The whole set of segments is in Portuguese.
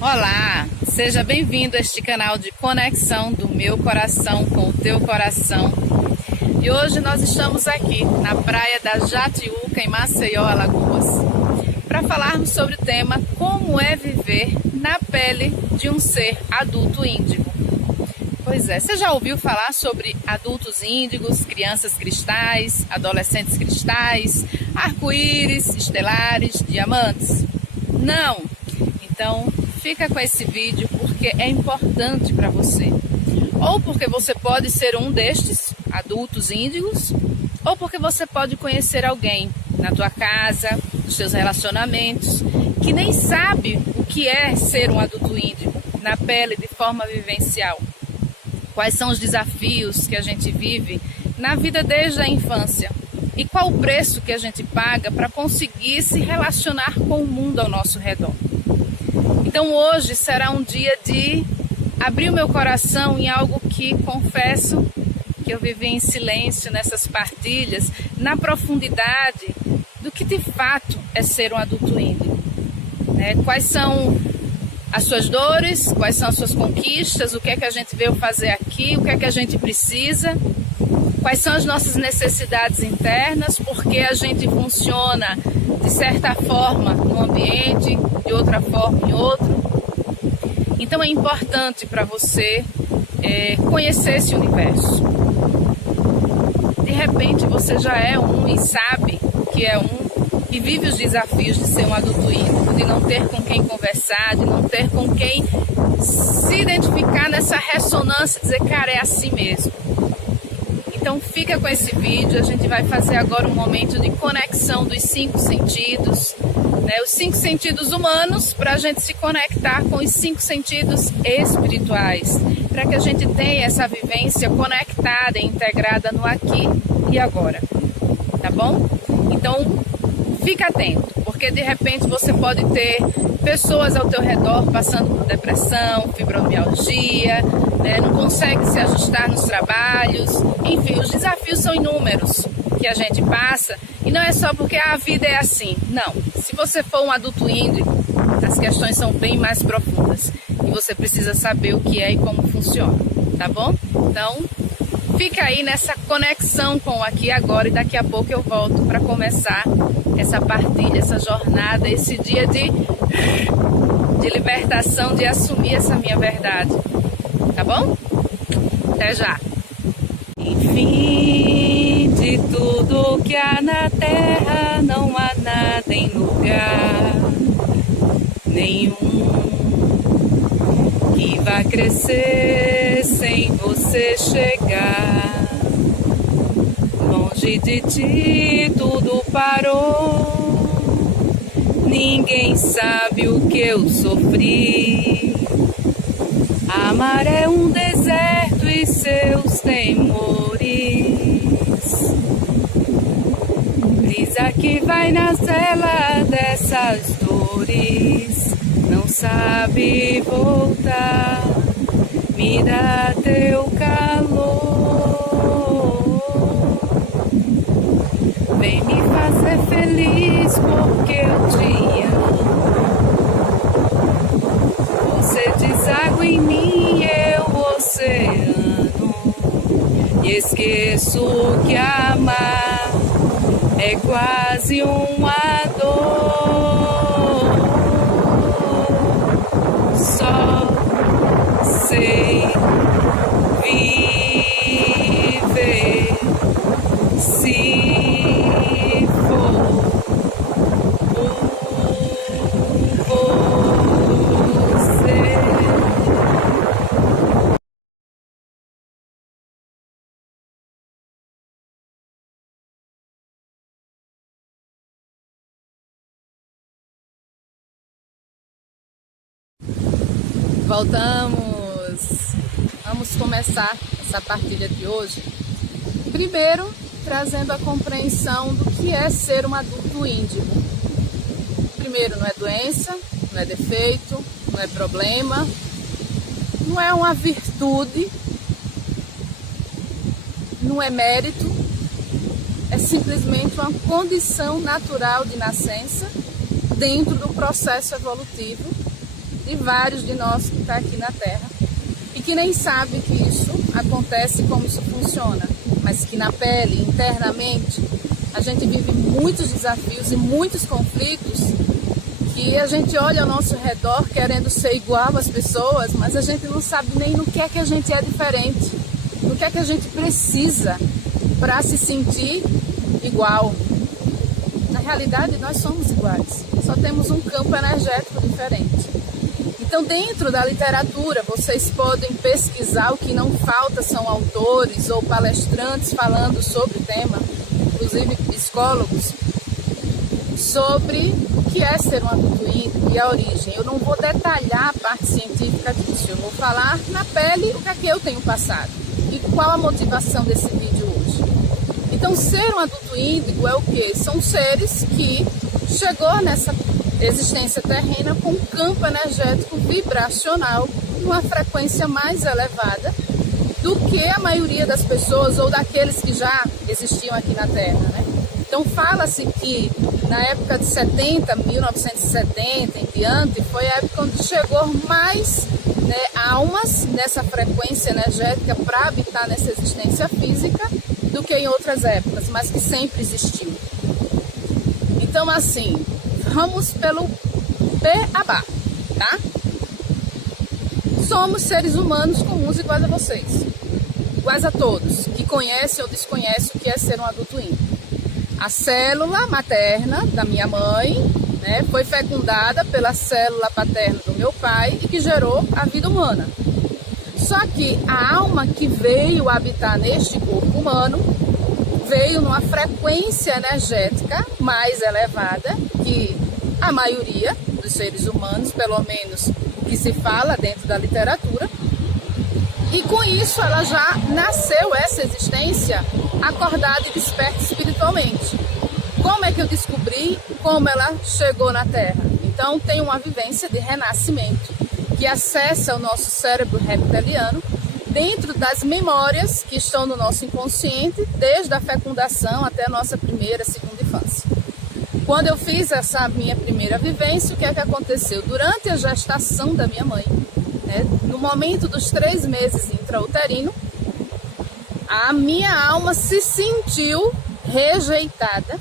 Olá, seja bem-vindo a este canal de conexão do meu coração com o teu coração. E hoje nós estamos aqui na praia da Jatiuca, em Maceió, Alagoas, para falarmos sobre o tema como é viver na pele de um ser adulto índigo. Pois é, você já ouviu falar sobre adultos índigos, crianças cristais, adolescentes cristais, arco-íris, estelares, diamantes? Não! Então, fica com esse vídeo porque é importante para você. Ou porque você pode ser um destes adultos índigos, ou porque você pode conhecer alguém na tua casa, nos seus relacionamentos, que nem sabe o que é ser um adulto índigo na pele de forma vivencial. Quais são os desafios que a gente vive na vida desde a infância? E qual o preço que a gente paga para conseguir se relacionar com o mundo ao nosso redor? Então hoje será um dia de abrir o meu coração em algo que confesso que eu vivi em silêncio nessas partilhas, na profundidade do que de fato é ser um adulto índigo. Quais são as suas dores, quais são as suas conquistas, o que é que a gente veio fazer aqui, o que é que a gente precisa, quais são as nossas necessidades internas, porque a gente funciona de certa forma num ambiente, de outra forma em outro. Então é importante para você conhecer esse universo. De repente você já é um e sabe que é um e vive os desafios de ser um adulto índigo, de não ter com quem conversar, de não ter com quem se identificar nessa ressonância e dizer, cara, é assim mesmo. Então fica com esse vídeo, a gente vai fazer agora um momento de conexão dos 5 sentidos, os 5 sentidos humanos, para a gente se conectar com os 5 sentidos espirituais, para que a gente tenha essa vivência conectada e integrada no aqui e agora, tá bom? Então fica atento, porque de repente você pode ter pessoas ao teu redor passando por depressão, fibromialgia, não consegue se ajustar nos trabalhos, enfim, os desafios são inúmeros que a gente passa, e não é só porque a vida é assim, não. Se você for um adulto índigo, as questões são bem mais profundas, e você precisa saber o que é e como funciona, tá bom? Então, fica aí nessa conexão com o aqui e agora, e daqui a pouco eu volto para começar essa partilha, essa jornada, esse dia de libertação, de assumir essa minha verdade. Tá bom? Até já! Enfim, de tudo que há na terra, não há nada em lugar nenhum que vá crescer sem você chegar. Longe de ti tudo parou, ninguém sabe o que eu sofri. Amar é um deserto e seus temores, brisa que vai na cela dessas dores, não sabe voltar, me dá teu calor, vem me fazer feliz porque eu te amo. Você deságua em mim, eu oceano, e esqueço que amar é quase uma dor. Só sei viver se for Voltamos! Vamos começar essa partilha de hoje. Primeiro, trazendo a compreensão do que é ser um adulto índigo. Primeiro, não é doença, não é defeito, não é problema, não é uma virtude, não é mérito, é simplesmente uma condição natural de nascença dentro do processo evolutivo de vários de nós que está aqui na Terra e que nem sabe que isso acontece, como isso funciona, mas que na pele, internamente, a gente vive muitos desafios e muitos conflitos que a gente olha ao nosso redor querendo ser igual às pessoas, mas a gente não sabe nem no que é que a gente é diferente, no que é que a gente precisa para se sentir igual. Na realidade, nós somos iguais, só temos um campo energético diferente. Então, dentro da literatura, vocês podem pesquisar, o que não falta são autores ou palestrantes falando sobre o tema, inclusive psicólogos, sobre o que é ser um adulto íntegro e a origem. Eu não vou detalhar a parte científica disso, eu vou falar na pele o que é que eu tenho passado e qual a motivação desse vídeo hoje. Então, ser um adulto íntegro é o quê? São seres que chegou nessa existência terrena com um campo energético vibracional numa frequência mais elevada do que a maioria das pessoas ou daqueles que já existiam aqui na Terra, né? Então fala-se que na época de 1970 em diante, foi a época onde chegou mais, né, almas nessa frequência energética para habitar nessa existência física do que em outras épocas, mas que sempre existiu. Então assim, vamos pelo beabá, tá? Somos seres humanos comuns iguais a vocês, iguais a todos, que conhecem ou desconhecem o que é ser um adulto íntegro. A célula materna da minha mãe, né, foi fecundada pela célula paterna do meu pai e que gerou a vida humana. Só que a alma que veio habitar neste corpo humano veio numa frequência energética mais elevada que a maioria dos seres humanos, pelo menos o que se fala dentro da literatura. E com isso ela já nasceu essa existência acordada e desperta espiritualmente. Como é que eu descobri como ela chegou na Terra? Então tem uma vivência de renascimento que acessa o nosso cérebro reptiliano dentro das memórias que estão no nosso inconsciente desde a fecundação até a nossa primeira, segunda infância. Quando eu fiz essa minha primeira vivência, o que é que aconteceu? Durante a gestação da minha mãe, né, no momento dos 3 meses intrauterino, a minha alma se sentiu rejeitada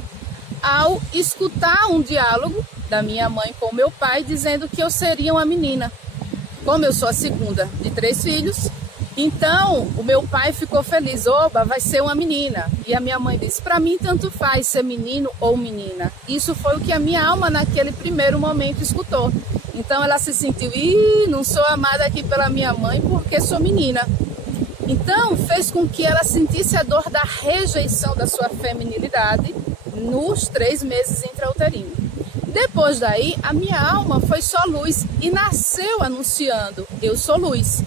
ao escutar um diálogo da minha mãe com o meu pai dizendo que eu seria uma menina. Como eu sou a segunda de 3 filhos, então o meu pai ficou feliz, oba, vai ser uma menina. E a minha mãe disse, para mim tanto faz ser menino ou menina. Isso foi o que a minha alma naquele primeiro momento escutou. Então ela se sentiu, não sou amada aqui pela minha mãe porque sou menina. Então fez com que ela sentisse a dor da rejeição da sua feminilidade nos 3 meses intrauterinos. Depois daí, a minha alma foi só luz e nasceu anunciando, eu sou luz.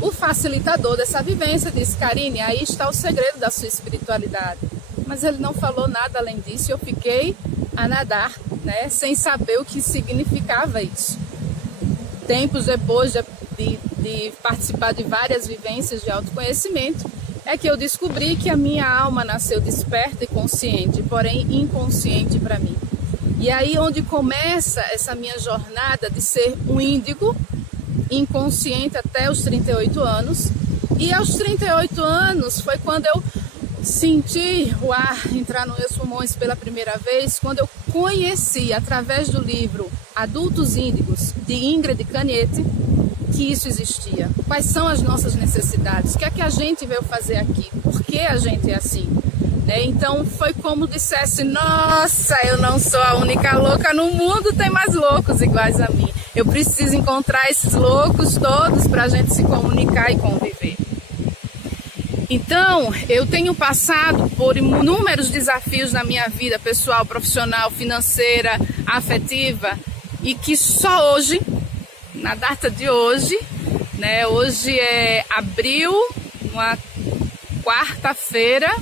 O facilitador dessa vivência disse, Karine, aí está o segredo da sua espiritualidade. Mas ele não falou nada além disso e eu fiquei a nadar, né, sem saber o que significava isso. Tempos depois de participar de várias vivências de autoconhecimento, é que eu descobri que a minha alma nasceu desperta e consciente, porém inconsciente para mim. E aí onde começa essa minha jornada de ser um índigo, inconsciente até os 38 anos. E aos 38 anos foi quando eu senti o ar entrar nos meus pulmões pela primeira vez, quando eu conheci, através do livro Adultos Índigos, de Ingrid Canete, que isso existia. Quais são as nossas necessidades? O que é que a gente veio fazer aqui? Por que a gente é assim? Né? Então foi como dissesse, nossa, eu não sou a única louca no mundo, tem mais loucos iguais a mim. Eu preciso encontrar esses loucos todos para a gente se comunicar e conviver. Então, eu tenho passado por inúmeros desafios na minha vida pessoal, profissional, financeira, afetiva, e que só hoje, na data de hoje, né, hoje é abril, uma quarta-feira,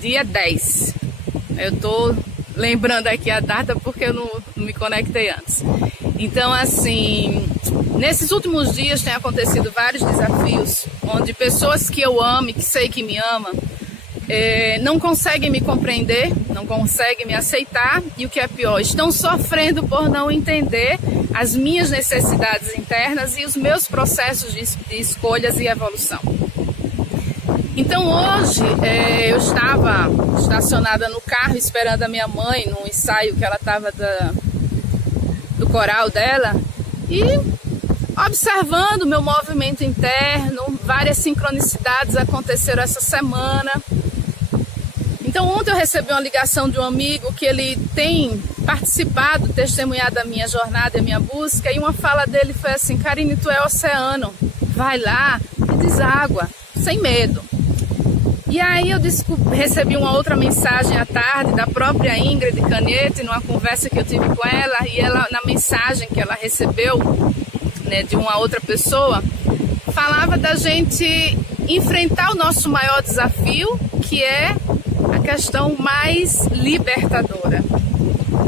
dia 10. Eu tô lembrando aqui a data porque eu não me conectei antes. Então, assim, nesses últimos dias tem acontecido vários desafios, onde pessoas que eu amo e que sei que me amam, não conseguem me compreender, não conseguem me aceitar e o que é pior, estão sofrendo por não entender as minhas necessidades internas e os meus processos de escolhas e evolução. Então hoje eu estava estacionada no carro esperando a minha mãe num ensaio que ela estava do coral dela e observando o meu movimento interno. Várias sincronicidades aconteceram essa semana. Então ontem eu recebi uma ligação de um amigo que ele tem participado, testemunhado da minha jornada e a minha busca, e uma fala dele foi assim: Karine, tu é oceano, vai lá e deságua, sem medo. E aí eu recebi uma outra mensagem à tarde da própria Ingrid Canete, numa conversa que eu tive com ela, e ela, na mensagem que ela recebeu, né, de uma outra pessoa, falava da gente enfrentar o nosso maior desafio, que é a questão mais libertadora.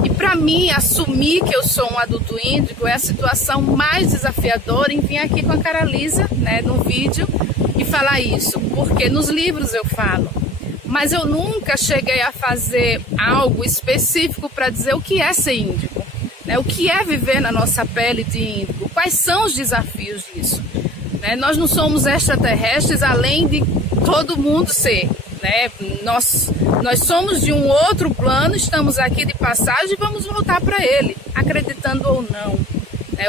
E para mim, assumir que eu sou um adulto índigo é a situação mais desafiadora em vir aqui com a Caralisa, né, no vídeo, e falar isso, porque nos livros eu falo, mas eu nunca cheguei a fazer algo específico para dizer o que é ser índigo, né, o que é viver na nossa pele de índigo, quais são os desafios disso. Né? Nós não somos extraterrestres além de todo mundo ser. Né? Nós somos de um outro plano, estamos aqui de passagem e vamos voltar para ele, acreditando ou não.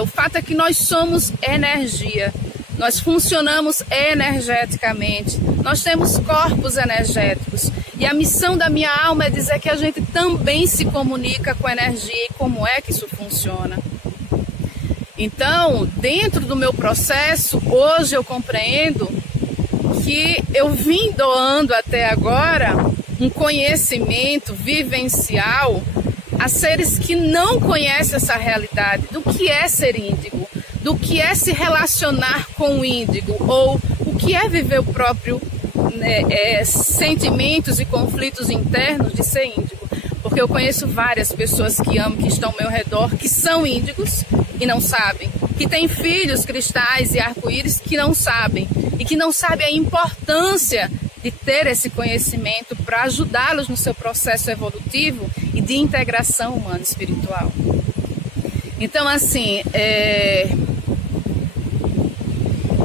O fato é que nós somos energia, nós funcionamos energeticamente, nós temos corpos energéticos e a missão da minha alma é dizer que a gente também se comunica com energia e como é que isso funciona. Então, dentro do meu processo, hoje eu compreendo que eu vim doando até agora um conhecimento vivencial a seres que não conhecem essa realidade do que é ser índigo, do que é se relacionar com o índigo, ou o que é viver o próprio sentimentos e conflitos internos de ser índigo. Porque eu conheço várias pessoas que amo, que estão ao meu redor, que são índigos e não sabem, que têm filhos cristais e arco-íris que não sabem, e que não sabem a importância de ter esse conhecimento para ajudá-los no seu processo evolutivo e de integração humana e espiritual. Então, assim,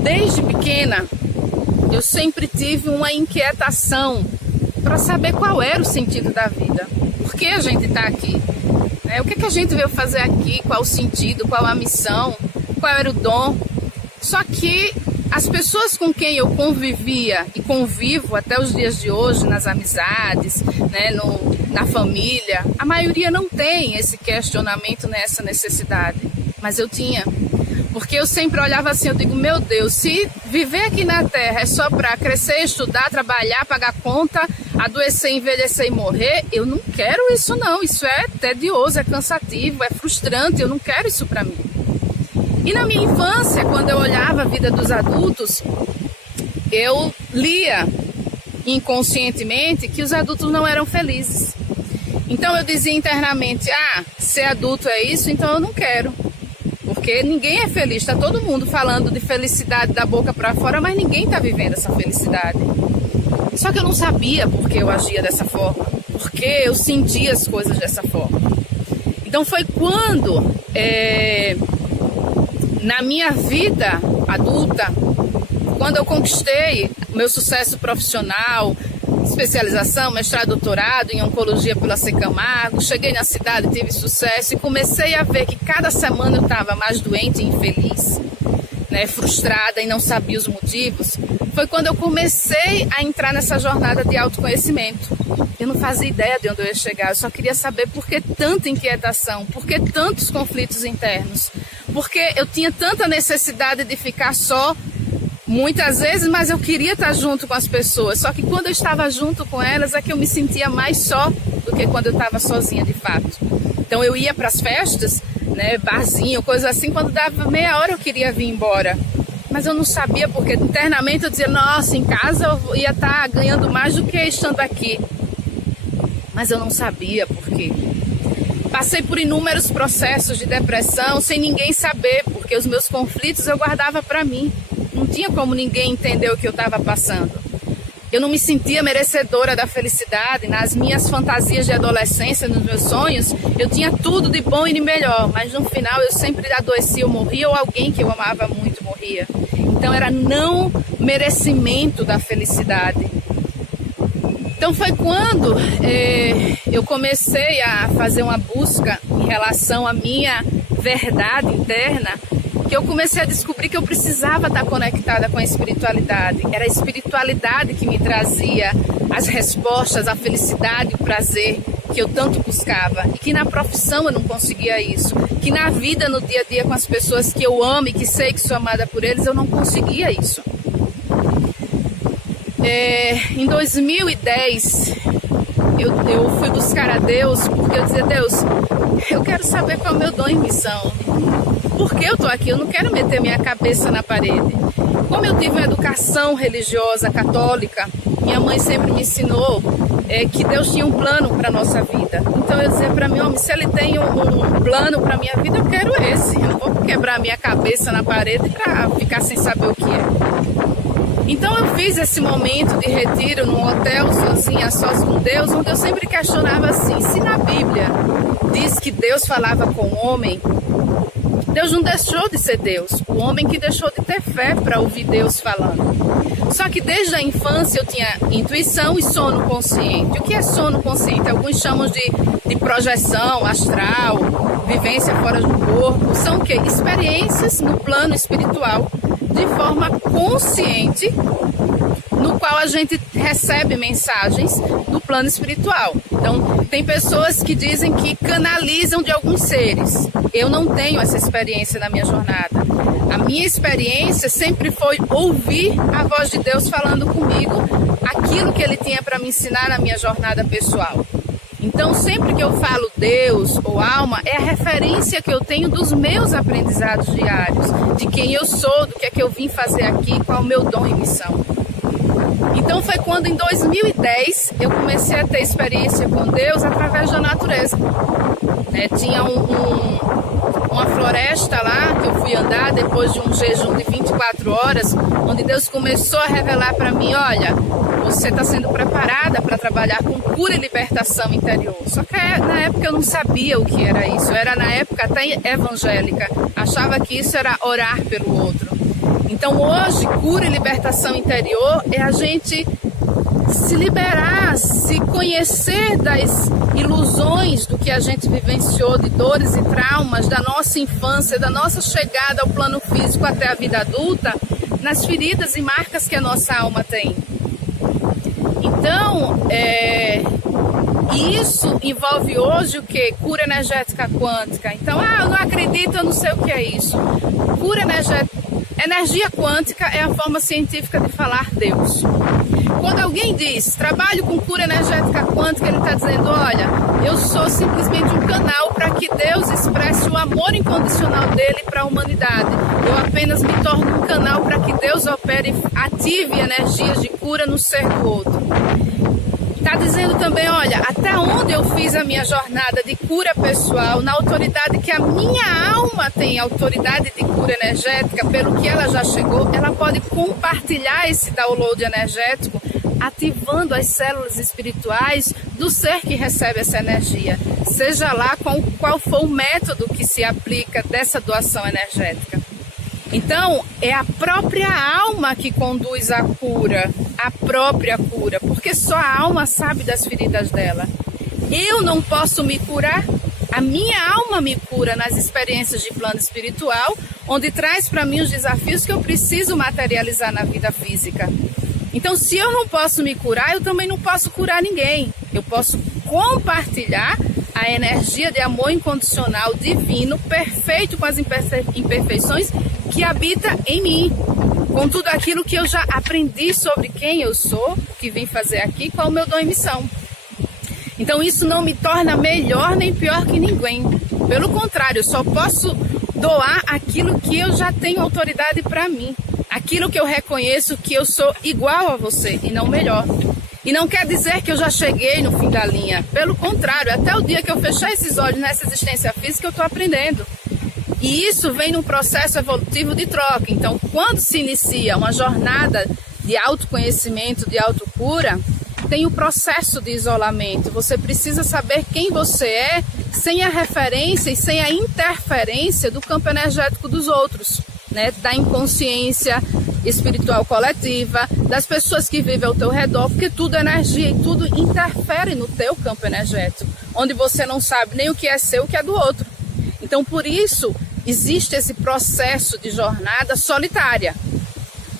desde pequena, eu sempre tive uma inquietação para saber qual era o sentido da vida. Por que a gente está aqui? O que a gente veio fazer aqui? Qual o sentido? Qual a missão? Qual era o dom? Só que as pessoas com quem eu convivia e convivo até os dias de hoje, nas amizades, né, na família, a maioria não tem esse questionamento, nessa necessidade. Mas eu tinha. Porque eu sempre olhava assim, eu digo, meu Deus, se viver aqui na Terra é só para crescer, estudar, trabalhar, pagar conta, adoecer, envelhecer e morrer, eu não quero isso não. Isso é tedioso, é cansativo, é frustrante, eu não quero isso para mim. E na minha infância, quando eu olhava a vida dos adultos, eu lia inconscientemente que os adultos não eram felizes. Então eu dizia internamente, ser adulto é isso, então eu não quero. Porque ninguém é feliz, está todo mundo falando de felicidade da boca para fora, mas ninguém está vivendo essa felicidade. Só que eu não sabia por que eu agia dessa forma, porque eu sentia as coisas dessa forma. Então foi quando, na minha vida adulta, quando eu conquistei meu sucesso profissional, especialização, mestrado, doutorado em oncologia pela C. Camargo, cheguei na cidade, tive sucesso e comecei a ver que cada semana eu estava mais doente e infeliz, né, frustrada e não sabia os motivos. Foi quando eu comecei a entrar nessa jornada de autoconhecimento. Eu não fazia ideia de onde eu ia chegar, eu só queria saber por que tanta inquietação, por que tantos conflitos internos, porque eu tinha tanta necessidade de ficar só, muitas vezes, mas eu queria estar junto com as pessoas. Só que quando eu estava junto com elas é que eu me sentia mais só do que quando eu estava sozinha de fato. Então eu ia para as festas, né, barzinho, coisa assim, quando dava meia hora eu queria vir embora. Mas eu não sabia porque internamente eu dizia, nossa, em casa eu ia estar ganhando mais do que estando aqui. Mas eu não sabia por quê. Passei por inúmeros processos de depressão sem ninguém saber, porque os meus conflitos eu guardava para mim. Não tinha como ninguém entender o que eu estava passando. Eu não me sentia merecedora da felicidade. Nas minhas fantasias de adolescência, nos meus sonhos, eu tinha tudo de bom e de melhor, mas no final eu sempre adoecia, eu morria, ou alguém que eu amava muito morria. Então era não merecimento da felicidade. Então foi quando eu comecei a fazer uma busca em relação à minha verdade interna, que eu comecei a descobrir que eu precisava estar conectada com a espiritualidade. Era a espiritualidade que me trazia as respostas, a felicidade, o prazer que eu tanto buscava. E que na profissão eu não conseguia isso. Que na vida, no dia a dia com as pessoas que eu amo e que sei que sou amada por eles, eu não conseguia isso. Em 2010, eu fui buscar a Deus porque eu dizia: Deus, eu quero saber qual é o meu dom e missão. Por que eu estou aqui? Eu não quero meter minha cabeça na parede. Como eu tive uma educação religiosa católica, minha mãe sempre me ensinou que Deus tinha um plano para a nossa vida. Então eu dizia para mim: homem, se Ele tem um plano para a minha vida, eu quero esse. Eu não vou quebrar minha cabeça na parede para ficar sem saber o que é. Então eu fiz esse momento de retiro num hotel, sozinha, sós com Deus, onde eu sempre questionava assim: se na Bíblia diz que Deus falava com o homem, Deus não deixou de ser Deus, o homem que deixou de ter fé para ouvir Deus falando. Só que desde a infância eu tinha intuição e sono consciente. O que é sono consciente? Alguns chamam de projeção astral, vivência fora do corpo. São o quê? Experiências no plano espiritual, de forma consciente, no qual a gente recebe mensagens do plano espiritual. Então, tem pessoas que dizem que canalizam de alguns seres. Eu não tenho essa experiência na minha jornada. A minha experiência sempre foi ouvir a voz de Deus falando comigo aquilo que Ele tinha para me ensinar na minha jornada pessoal. Então, sempre que eu falo Deus ou alma, é a referência que eu tenho dos meus aprendizados diários, de quem eu sou, do que é que eu vim fazer aqui, qual é o meu dom e missão. Então foi quando em 2010 eu comecei a ter experiência com Deus através da natureza. Tinha uma floresta lá que eu fui andar depois de um jejum de 24 horas, onde Deus começou a revelar para mim: olha, você está sendo preparada para trabalhar com cura e libertação interior. Só que na época eu não sabia o que era isso. Eu era na época até evangélica, achava que isso era orar pelo outro. Então hoje, cura e libertação interior é a gente se liberar, se conhecer das ilusões do que a gente vivenciou, de dores e traumas da nossa infância, da nossa chegada ao plano físico até a vida adulta, nas feridas e marcas que a nossa alma tem. Então, isso envolve hoje o quê? Cura energética quântica. Então, eu não acredito, eu não sei o que é isso. Cura energética. Energia quântica é a forma científica de falar Deus. Quando alguém diz trabalho com cura energética quântica, ele está dizendo: olha, eu sou simplesmente um canal para que Deus expresse o amor incondicional dele para a humanidade. Eu apenas me torno um canal para que Deus opere, ative energias de cura no ser do outro. Está dizendo também: olha, até onde eu fiz a minha jornada de cura pessoal, na autoridade que a minha alma tem, autoridade de cura energética, pelo que ela já chegou, ela pode compartilhar esse download energético, ativando as células espirituais do ser que recebe essa energia, seja lá qual for o método que se aplica dessa doação energética. Então, é a própria alma que conduz à cura, a própria cura, porque só a alma sabe das feridas dela. Eu não posso me curar, a minha alma me cura nas experiências de plano espiritual, onde traz para mim os desafios que eu preciso materializar na vida física. Então, se eu não posso me curar, eu também não posso curar ninguém. Eu posso compartilhar a energia de amor incondicional, divino, perfeito, com as imperfeições que habita em mim, com tudo aquilo que eu já aprendi sobre quem eu sou, o que vim fazer aqui, qual é o meu dom e missão. Então isso não me torna melhor nem pior que ninguém. Pelo contrário, eu só posso doar aquilo que eu já tenho autoridade para mim, aquilo que eu reconheço que eu sou igual a você e não melhor. E não quer dizer que eu já cheguei no fim da linha. Pelo contrário, até o dia que eu fechar esses olhos nessa existência física, eu estou aprendendo. E isso vem num processo evolutivo de troca. Então, quando se inicia uma jornada de autoconhecimento, de autocura, tem o processo de isolamento. Você precisa saber quem você é sem a referência e sem a interferência do campo energético dos outros, né? Da inconsciência espiritual coletiva, das pessoas que vivem ao teu redor, porque tudo é energia e tudo interfere no teu campo energético, onde você não sabe nem o que é seu, o que é do outro. Então, por isso, existe esse processo de jornada solitária.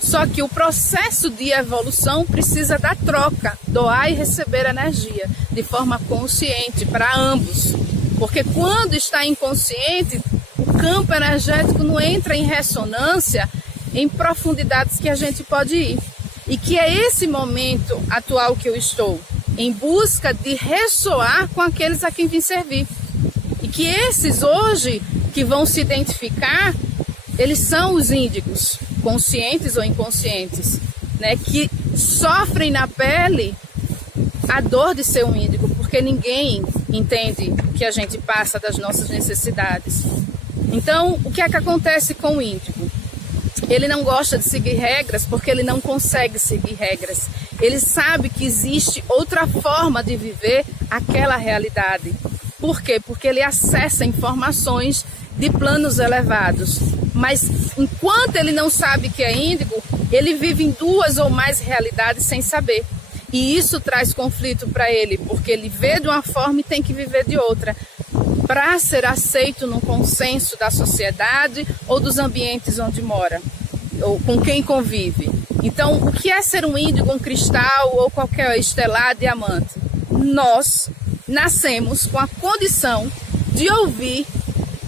Só que o processo de evolução precisa da troca, doar e receber energia, de forma consciente para ambos. Porque quando está inconsciente, o campo energético não entra em ressonância em profundidades que a gente pode ir. E que é esse momento atual que eu estou, em busca de ressoar com aqueles a quem vim servir. E que esses hoje, que vão se identificar, eles são os índigos, conscientes ou inconscientes, né, que sofrem na pele a dor de ser um índigo, porque ninguém entende o que a gente passa das nossas necessidades. Então, o que é que acontece com o índigo? Ele não gosta de seguir regras porque ele não consegue seguir regras. Ele sabe que existe outra forma de viver aquela realidade. Por quê? Porque ele acessa informações de planos elevados. Mas enquanto ele não sabe que é índigo, ele vive em duas ou mais realidades sem saber. E isso traz conflito para ele, porque ele vê de uma forma e tem que viver de outra, para ser aceito no consenso da sociedade ou dos ambientes onde mora, ou com quem convive. Então, o que é ser um índigo, um cristal ou qualquer estelar, diamante? Nós nascemos com a condição de ouvir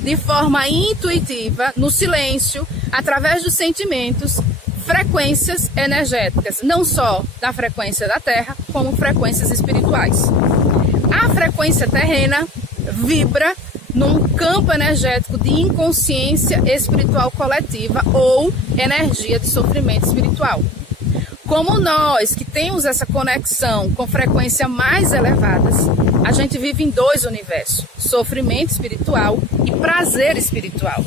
de forma intuitiva, no silêncio, através dos sentimentos, frequências energéticas, não só da frequência da Terra, como frequências espirituais. A frequência terrena vibra num campo energético de inconsciência espiritual coletiva ou energia de sofrimento espiritual. Como nós, que temos essa conexão com frequência mais elevadas, a gente vive em dois universos, sofrimento espiritual e prazer espiritual.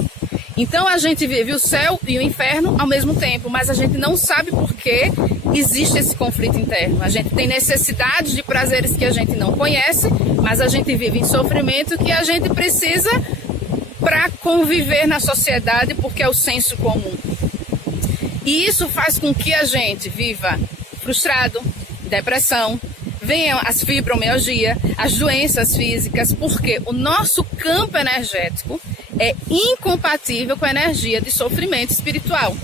Então a gente vive o céu e o inferno ao mesmo tempo, mas a gente não sabe por que existe esse conflito interno. A gente tem necessidades de prazeres que a gente não conhece, mas a gente vive em sofrimento que a gente precisa para conviver na sociedade, porque é o senso comum. E isso faz com que a gente viva frustrado, depressão, venham as fibromialgia, as doenças físicas, porque o nosso campo energético é incompatível com a energia de sofrimento espiritual.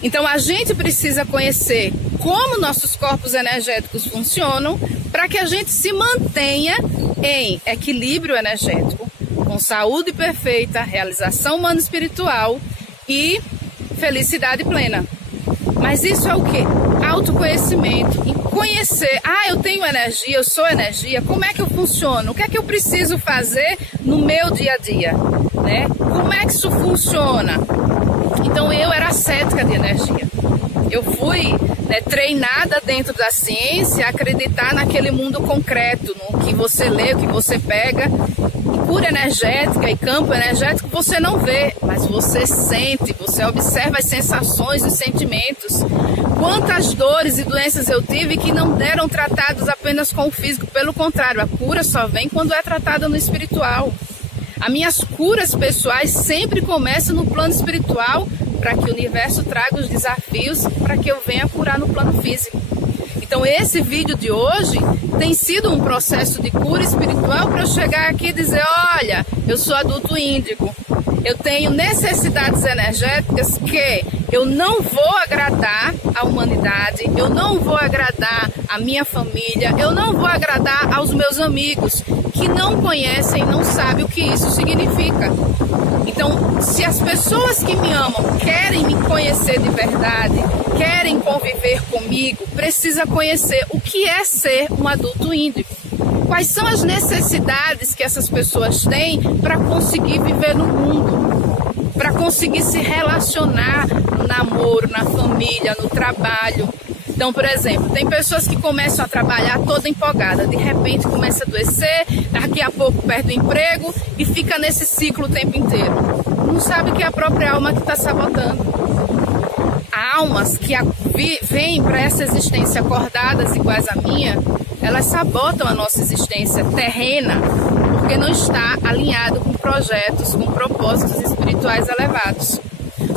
Então a gente precisa conhecer como nossos corpos energéticos funcionam para que a gente se mantenha em equilíbrio energético, com saúde perfeita, realização humana espiritual e felicidade plena. Mas isso é o quê? Autoconhecimento. E conhecer, eu tenho energia, eu sou energia, como é que eu funciono? O que é que eu preciso fazer no meu dia a dia? Né? Como é que isso funciona? Então eu era cética de energia. Eu fui treinada dentro da ciência a acreditar naquele mundo concreto, no que você lê, o que você pega. E cura energética e campo energético você não vê, mas você sente, você observa as sensações, os sentimentos. Quantas dores e doenças eu tive que não deram tratados apenas com o físico, pelo contrário, a cura só vem quando é tratada no espiritual. As minhas curas pessoais sempre começam no plano espiritual, para que o universo traga os desafios para que eu venha curar no plano físico. Então esse vídeo de hoje tem sido um processo de cura espiritual para eu chegar aqui e dizer, olha, eu sou adulto índigo, eu tenho necessidades energéticas que eu não vou agradar a humanidade, eu não vou agradar a minha família, eu não vou agradar aos meus amigos que não conhecem, não sabem o que isso significa. Então, se as pessoas que me amam querem me conhecer de verdade, querem conviver comigo, precisa conhecer o que é ser um adulto índigo. Quais são as necessidades que essas pessoas têm para conseguir viver no mundo, para conseguir se relacionar no namoro, na família, no trabalho. Então, por exemplo, tem pessoas que começam a trabalhar toda empolgada, de repente começa a adoecer, daqui a pouco perde o emprego e fica nesse ciclo o tempo inteiro. Não sabe que é a própria alma que está sabotando. almas que vêm para essa existência acordadas iguais à minha, elas sabotam a nossa existência terrena, porque não está alinhado com projetos, com propósitos espirituais elevados.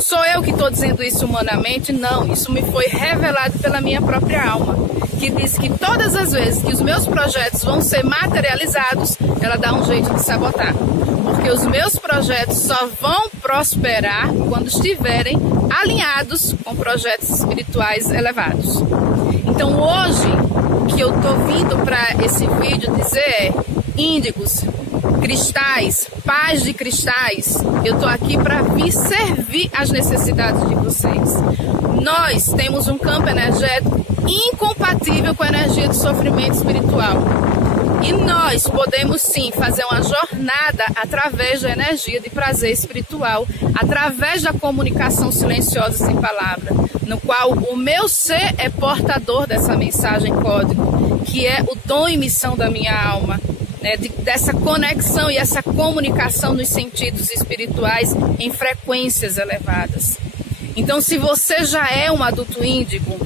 Sou eu que estou dizendo isso humanamente? Não, isso me foi revelado pela minha própria alma, que diz que todas as vezes que os meus projetos vão ser materializados, ela dá um jeito de sabotar. Porque os meus projetos só vão prosperar quando estiverem alinhados com projetos espirituais elevados. Então hoje, o que eu estou vindo para esse vídeo dizer é: índigos, cristais, pais de cristais, eu estou aqui para vir servir as necessidades de vocês. Nós temos um campo energético incompatível com a energia do sofrimento espiritual. E nós podemos sim fazer uma jornada através da energia de prazer espiritual, através da comunicação silenciosa sem palavra, no qual o meu ser é portador dessa mensagem código, que é o dom e missão da minha alma, né, dessa conexão e essa comunicação nos sentidos espirituais em frequências elevadas. Então, se você já é um adulto índigo,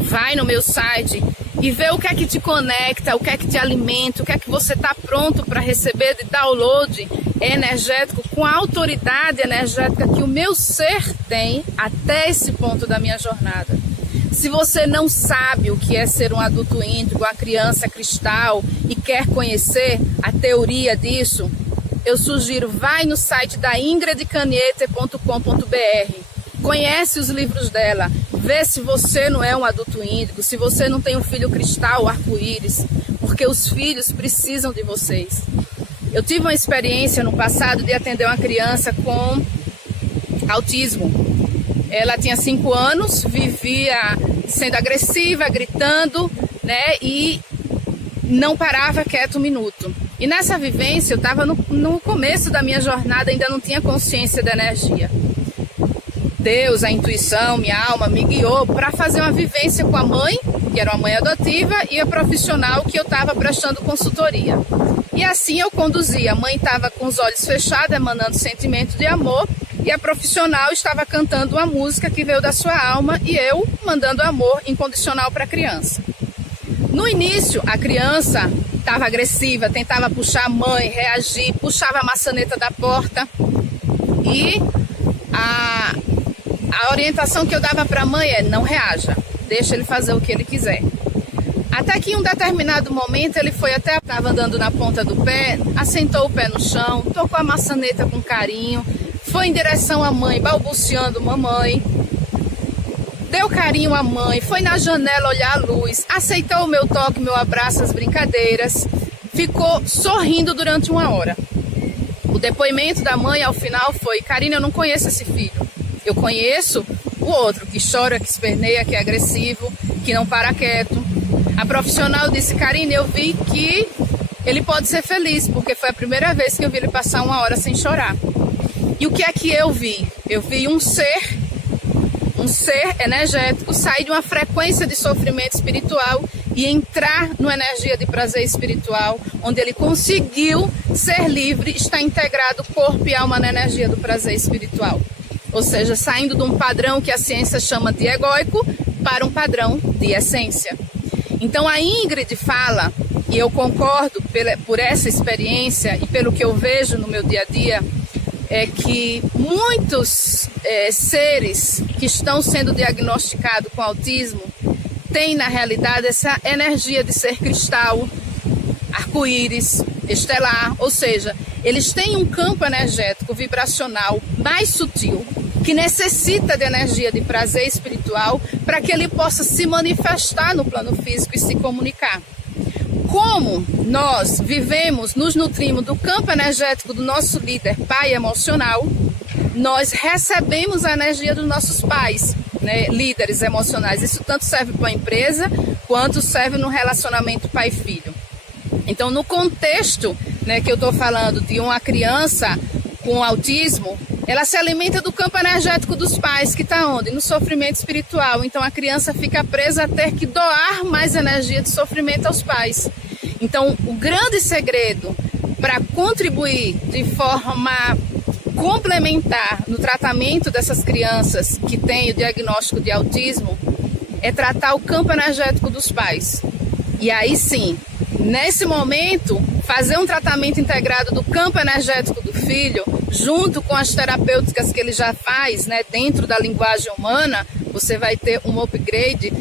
vai no meu site e vê o que é que te conecta, o que é que te alimenta, o que é que você está pronto para receber de download energético com a autoridade energética que o meu ser tem até esse ponto da minha jornada. Se você não sabe o que é ser um adulto índigo, uma criança cristal e quer conhecer a teoria disso, eu sugiro, vai no site da ingridcaniete.com.br. Conhece os livros dela, vê se você não é um adulto índigo, se você não tem um filho cristal, arco-íris, porque os filhos precisam de vocês. Eu tive uma experiência no passado de atender uma criança com autismo. Ela tinha 5 anos, vivia sendo agressiva, gritando, né, e não parava quieto um minuto. E nessa vivência, eu estava no começo da minha jornada, ainda não tinha consciência da energia. Deus, a intuição, minha alma me guiou para fazer uma vivência com a mãe, que era uma mãe adotiva, e a profissional que eu estava prestando consultoria. E assim eu conduzia. A mãe estava com os olhos fechados, emanando sentimento de amor, e a profissional estava cantando uma música que veio da sua alma e eu mandando amor incondicional para a criança. No início, a criança estava agressiva, tentava puxar a mãe, reagir, puxava a maçaneta da porta e a orientação que eu dava para a mãe é: não reaja, deixa ele fazer o que ele quiser. Até que em um determinado momento ele foi até, estava andando na ponta do pé, assentou o pé no chão, tocou a maçaneta com carinho, foi em direção à mãe, balbuciando mamãe, deu carinho à mãe, foi na janela olhar a luz, aceitou o meu toque, meu abraço, as brincadeiras, ficou sorrindo durante 1 hora. O depoimento da mãe ao final foi: Karina, eu não conheço esse filho. Eu conheço o outro, que chora, que esperneia, que é agressivo, que não para quieto. A profissional disse: Karina, eu vi que ele pode ser feliz, porque foi a primeira vez que eu vi ele passar 1 hora sem chorar. E o que é que eu vi? Eu vi um ser energético sair de uma frequência de sofrimento espiritual e entrar numa energia de prazer espiritual, onde ele conseguiu ser livre, estar integrado corpo e alma na energia do prazer espiritual. Ou seja, saindo de um padrão que a ciência chama de egóico para um padrão de essência. Então a Ingrid fala, e eu concordo por essa experiência e pelo que eu vejo no meu dia a dia, é que muitos seres que estão sendo diagnosticados com autismo têm na realidade essa energia de ser cristal, arco-íris, estelar, ou seja, eles têm um campo energético vibracional mais sutil, que necessita de energia de prazer espiritual para que ele possa se manifestar no plano físico e se comunicar. Como nós vivemos, nos nutrimos do campo energético do nosso líder pai emocional, nós recebemos a energia dos nossos pais, né, líderes emocionais. Isso tanto serve para a empresa, quanto serve no relacionamento pai-filho. Então, no contexto, né, que eu estou falando de uma criança com autismo, ela se alimenta do campo energético dos pais, que está onde? No sofrimento espiritual. Então a criança fica presa a ter que doar mais energia de sofrimento aos pais. Então o grande segredo para contribuir de forma complementar no tratamento dessas crianças que têm o diagnóstico de autismo é tratar o campo energético dos pais. E aí sim, nesse momento, fazer um tratamento integrado do campo energético do filho, junto com as terapêuticas que ele já faz, né, dentro da linguagem humana, você vai ter um upgrade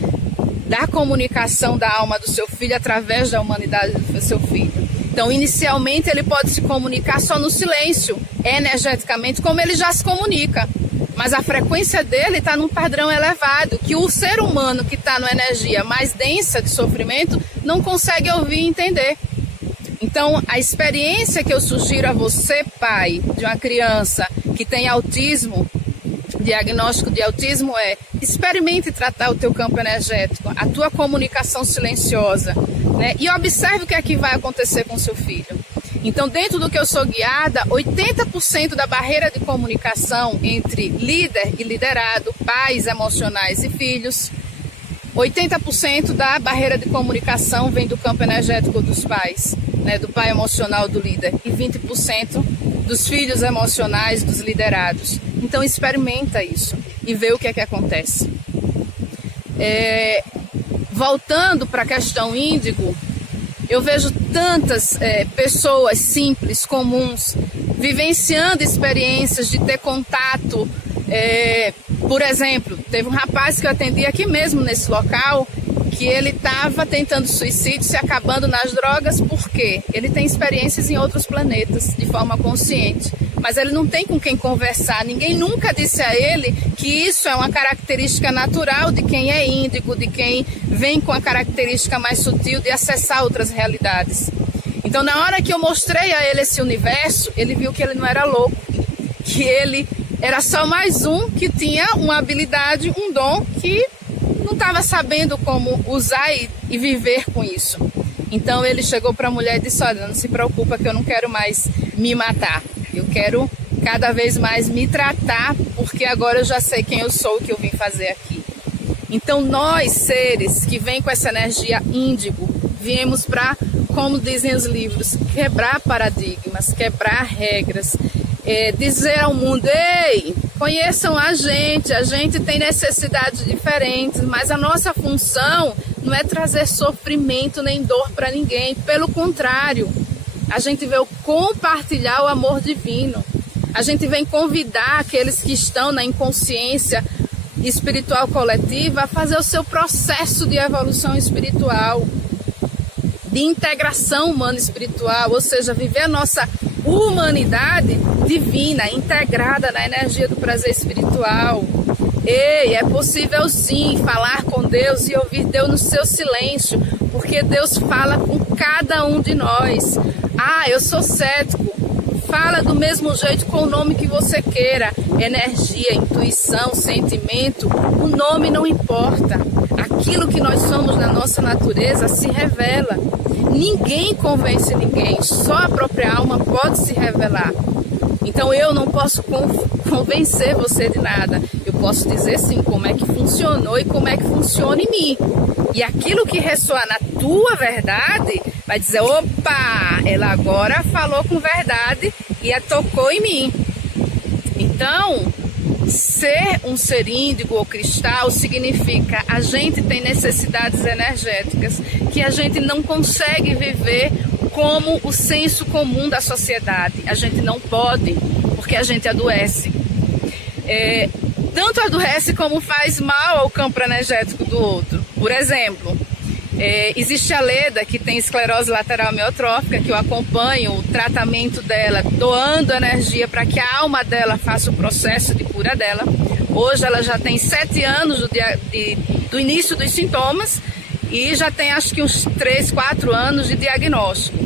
da comunicação da alma do seu filho através da humanidade do seu filho. Então, inicialmente, ele pode se comunicar só no silêncio, energeticamente, como ele já se comunica. Mas a frequência dele está num padrão elevado, que o ser humano que está numa energia mais densa de sofrimento não consegue ouvir e entender. Então, a experiência que eu sugiro a você, pai, de uma criança que tem autismo, diagnóstico de autismo, é experimente tratar o teu campo energético, a tua comunicação silenciosa, né? E observe o que é que vai acontecer com seu filho. Então, dentro do que eu sou guiada, 80% da barreira de comunicação entre líder e liderado, pais emocionais e filhos, 80% da barreira de comunicação vem do campo energético dos pais, né, do pai emocional do líder, e 20% dos filhos emocionais dos liderados. Então experimenta isso e vê o que é que acontece. Voltando para a questão índigo, eu vejo tantas pessoas simples, comuns, vivenciando experiências de ter contato. Por exemplo, teve um rapaz que eu atendi aqui mesmo nesse local, que ele estava tentando suicídio, se acabando nas drogas, porque ele tem experiências em outros planetas, de forma consciente. Mas ele não tem com quem conversar, ninguém nunca disse a ele que isso é uma característica natural de quem é índigo, de quem vem com a característica mais sutil de acessar outras realidades. Então, na hora que eu mostrei a ele esse universo, ele viu que ele não era louco, que ele era só mais um que tinha uma habilidade, um dom que não estava sabendo como usar e viver com isso. Então ele chegou para a mulher e disse: olha, não se preocupa que eu não quero mais me matar. Eu quero cada vez mais me tratar, porque agora eu já sei quem eu sou, o que eu vim fazer aqui. Então nós, seres que vêm com essa energia índigo, viemos para, como dizem os livros, quebrar paradigmas, quebrar regras, dizer ao mundo: ei, conheçam a gente tem necessidades diferentes, mas a nossa função não é trazer sofrimento nem dor para ninguém, pelo contrário, a gente veio compartilhar o amor divino, a gente vem convidar aqueles que estão na inconsciência espiritual coletiva a fazer o seu processo de evolução espiritual, de integração humana espiritual, ou seja, viver a nossa humanidade divina, integrada na energia do prazer espiritual. Ei, é possível sim falar com Deus e ouvir Deus no seu silêncio, porque Deus fala com cada um de nós. Ah, eu sou cético. Fala do mesmo jeito, com o nome que você queira. Energia, intuição, sentimento, o nome não importa. Aquilo que nós somos na nossa natureza se revela. Ninguém convence ninguém, só a própria alma pode se revelar. Então eu não posso convencer você de nada. Eu posso dizer sim como é que funcionou e como é que funciona em mim. E aquilo que ressoar na tua verdade vai dizer: opa, ela agora falou com verdade e tocou em mim. Então, ser um ser índigo ou cristal significa a gente tem necessidades energéticas que a gente não consegue viver como o senso comum da sociedade. A gente não pode, porque a gente adoece. Tanto adoece como faz mal ao campo energético do outro. Por exemplo, existe a Leda, que tem esclerose lateral amiotrófica, que eu acompanho o tratamento dela, doando energia para que a alma dela faça o processo de cura dela. Hoje ela já tem 7 anos do início dos sintomas e já tem acho que uns 3, 4 anos de diagnóstico.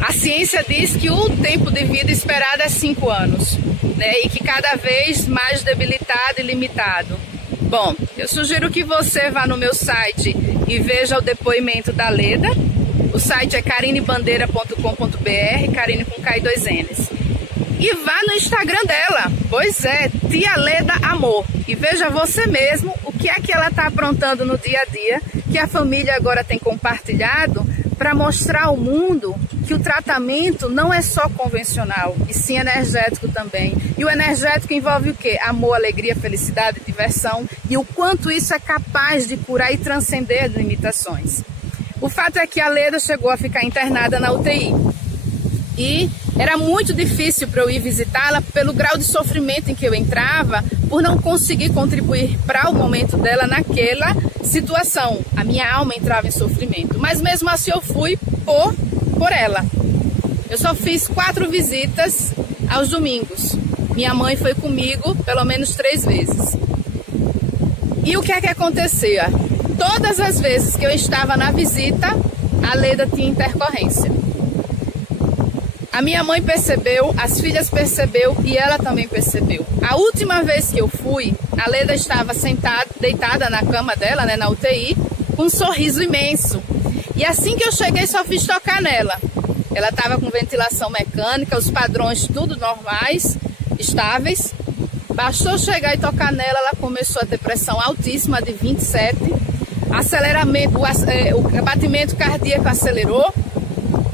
A ciência diz que o tempo de vida esperado é 5 anos, né? E que cada vez mais debilitado e limitado. Bom, eu sugiro que você vá no meu site e veja o depoimento da Leda. O site é carinebandeira.com.br, Carine com K e 2 N's. E vá no Instagram dela, pois é, Tia Leda Amor. E veja você mesmo o que é que ela está aprontando no dia a dia, que a família agora tem compartilhado para mostrar ao mundo que o tratamento não é só convencional, e sim energético também. E o energético envolve o quê? Amor, alegria, felicidade, diversão, e o quanto isso é capaz de curar e transcender as limitações. O fato é que a Leda chegou a ficar internada na UTI. E era muito difícil para eu ir visitá-la pelo grau de sofrimento em que eu entrava, por não conseguir contribuir para o momento dela naquela situação. A minha alma entrava em sofrimento, mas mesmo assim eu fui por ela. Eu só fiz 4 visitas aos domingos. Minha mãe foi comigo pelo menos 3 vezes. E o que é que acontecia? Todas as vezes que eu estava na visita, a Leda tinha intercorrência. A minha mãe percebeu, as filhas percebeu e ela também percebeu. A última vez que eu fui, a Leda estava sentada, deitada na cama dela, na UTI, com um sorriso imenso. E assim que eu cheguei, só fiz tocar nela. Ela estava com ventilação mecânica, os padrões tudo normais, estáveis. Bastou chegar e tocar nela, ela começou a ter pressão altíssima de 27. Aceleramento, o batimento cardíaco acelerou.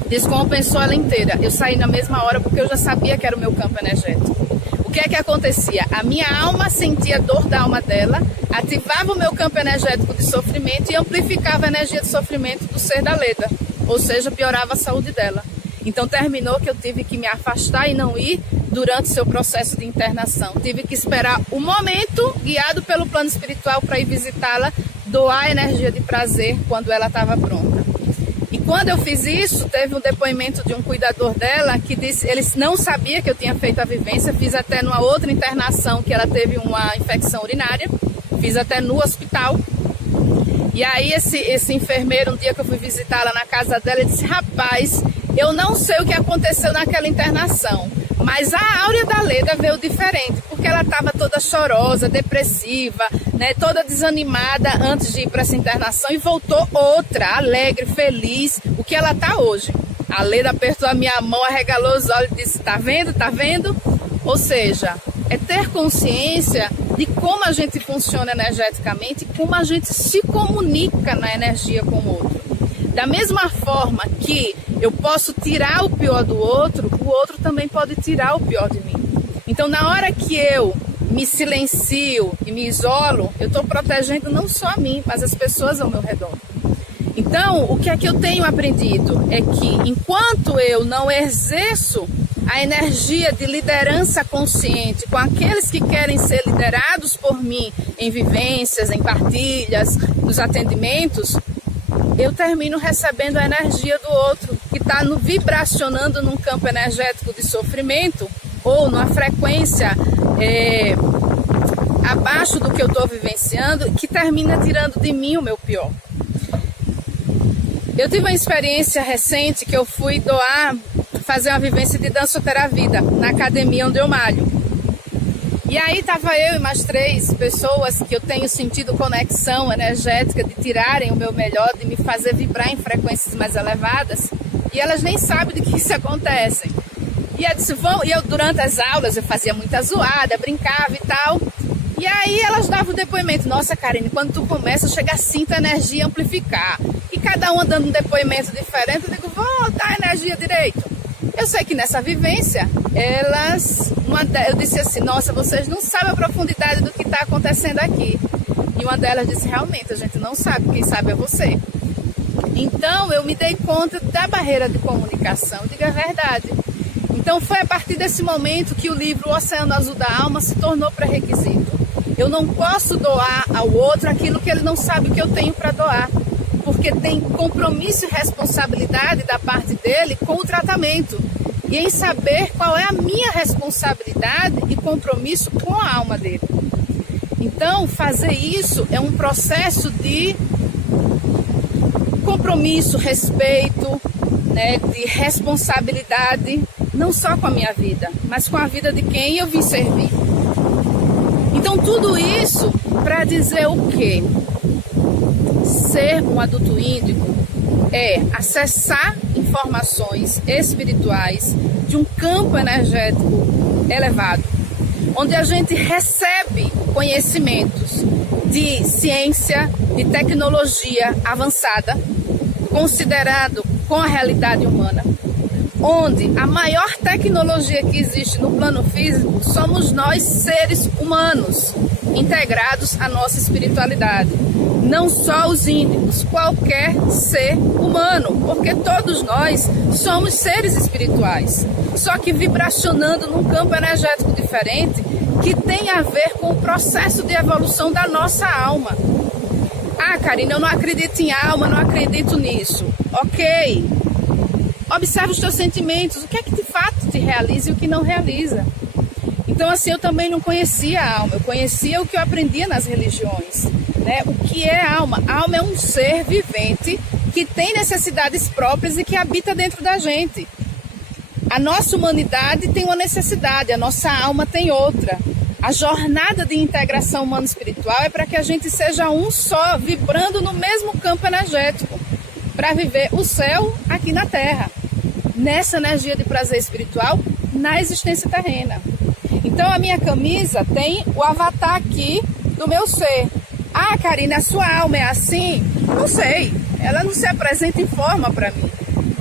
Descompensou ela inteira. Eu saí na mesma hora porque eu já sabia que era o meu campo energético. O que é que acontecia? A minha alma sentia a dor da alma dela, ativava o meu campo energético de sofrimento e amplificava a energia de sofrimento do ser da Leda. Ou seja, piorava a saúde dela. Então terminou que eu tive que me afastar e não ir durante seu processo de internação. Tive que esperar o momento, guiado pelo plano espiritual, para ir visitá-la, doar energia de prazer quando ela estava pronta. E quando eu fiz isso, teve um depoimento de um cuidador dela que disse, ele não sabia que eu tinha feito a vivência, fiz até numa outra internação que ela teve uma infecção urinária, fiz até no hospital. E aí esse enfermeiro, um dia que eu fui visitá-la na casa dela, ele disse, rapaz, eu não sei o que aconteceu naquela internação, mas a áurea da Leda veio diferente, porque ela estava toda chorosa, depressiva, né, toda desanimada antes de ir para essa internação e voltou outra, alegre, feliz, o que ela está hoje. A Leda apertou a minha mão, arregalou os olhos e disse, tá vendo, tá vendo? Ou seja, é ter consciência de como a gente funciona energeticamente e como a gente se comunica na energia com o outro. Da mesma forma que eu posso tirar o pior do outro, o outro também pode tirar o pior de mim. Então, na hora que eu me silencio e me isolo, eu estou protegendo não só a mim, mas as pessoas ao meu redor. Então, o que é que eu tenho aprendido? É que enquanto eu não exerço a energia de liderança consciente com aqueles que querem ser liderados por mim em vivências, em partilhas, nos atendimentos, eu termino recebendo a energia do outro, que está vibracionando num campo energético de sofrimento ou numa frequência abaixo do que eu estou vivenciando, que termina tirando de mim o meu pior. Eu tive uma experiência recente que eu fui fazer uma vivência de dançoterapia na academia onde eu malho. E aí estava eu e mais 3 pessoas que eu tenho sentido conexão energética de tirarem o meu melhor, de me fazer vibrar em frequências mais elevadas, e elas nem sabem de que isso acontece. E eu disse, durante as aulas eu fazia muita zoada, brincava e tal. E aí elas davam o depoimento, nossa Karine, quando tu começa, chega a sinta a energia amplificar. E cada uma dando um depoimento diferente, eu digo, vou dar a energia direito. Eu sei que nessa vivência, eu disse assim, nossa, vocês não sabem a profundidade do que está acontecendo aqui. E uma delas disse, realmente, a gente não sabe, quem sabe é você. Então, eu me dei conta da barreira de comunicação, digo a verdade. Então, foi a partir desse momento que o livro O Oceano Azul da Alma se tornou pré-requisito. Eu não posso doar ao outro aquilo que ele não sabe o que eu tenho para doar, porque tem compromisso e responsabilidade da parte dele com o tratamento e em saber qual é a minha responsabilidade e compromisso com a alma dele. Então, fazer isso é um processo de compromisso, respeito, né, de responsabilidade, não só com a minha vida, mas com a vida de quem eu vim servir. Então, tudo isso para dizer o quê? Ser um adulto índigo é acessar informações espirituais de um campo energético elevado, onde a gente recebe conhecimentos de ciência, de tecnologia avançada, considerado com a realidade humana, onde a maior tecnologia que existe no plano físico somos nós, seres humanos, integrados à nossa espiritualidade. Não só os índigos, qualquer ser humano, porque todos nós somos seres espirituais, só que vibracionando num campo energético diferente, que tem a ver com o processo de evolução da nossa alma. Ah, Karine, eu não acredito em alma, não acredito nisso. Ok. Observe os teus sentimentos, o que é que de fato te realiza e o que não realiza. Então, assim, eu também não conhecia a alma, eu conhecia o que eu aprendia nas religiões, né? O que é a alma? A alma é um ser vivente que tem necessidades próprias e que habita dentro da gente. A nossa humanidade tem uma necessidade, a nossa alma tem outra. A jornada de integração humano-espiritual é para que a gente seja um só, vibrando no mesmo campo energético, para viver o céu aqui na Terra, nessa energia de prazer espiritual, na existência terrena. Então a minha camisa tem o avatar aqui do meu ser. Ah, Karine, a sua alma é assim? Não sei, ela não se apresenta em forma para mim,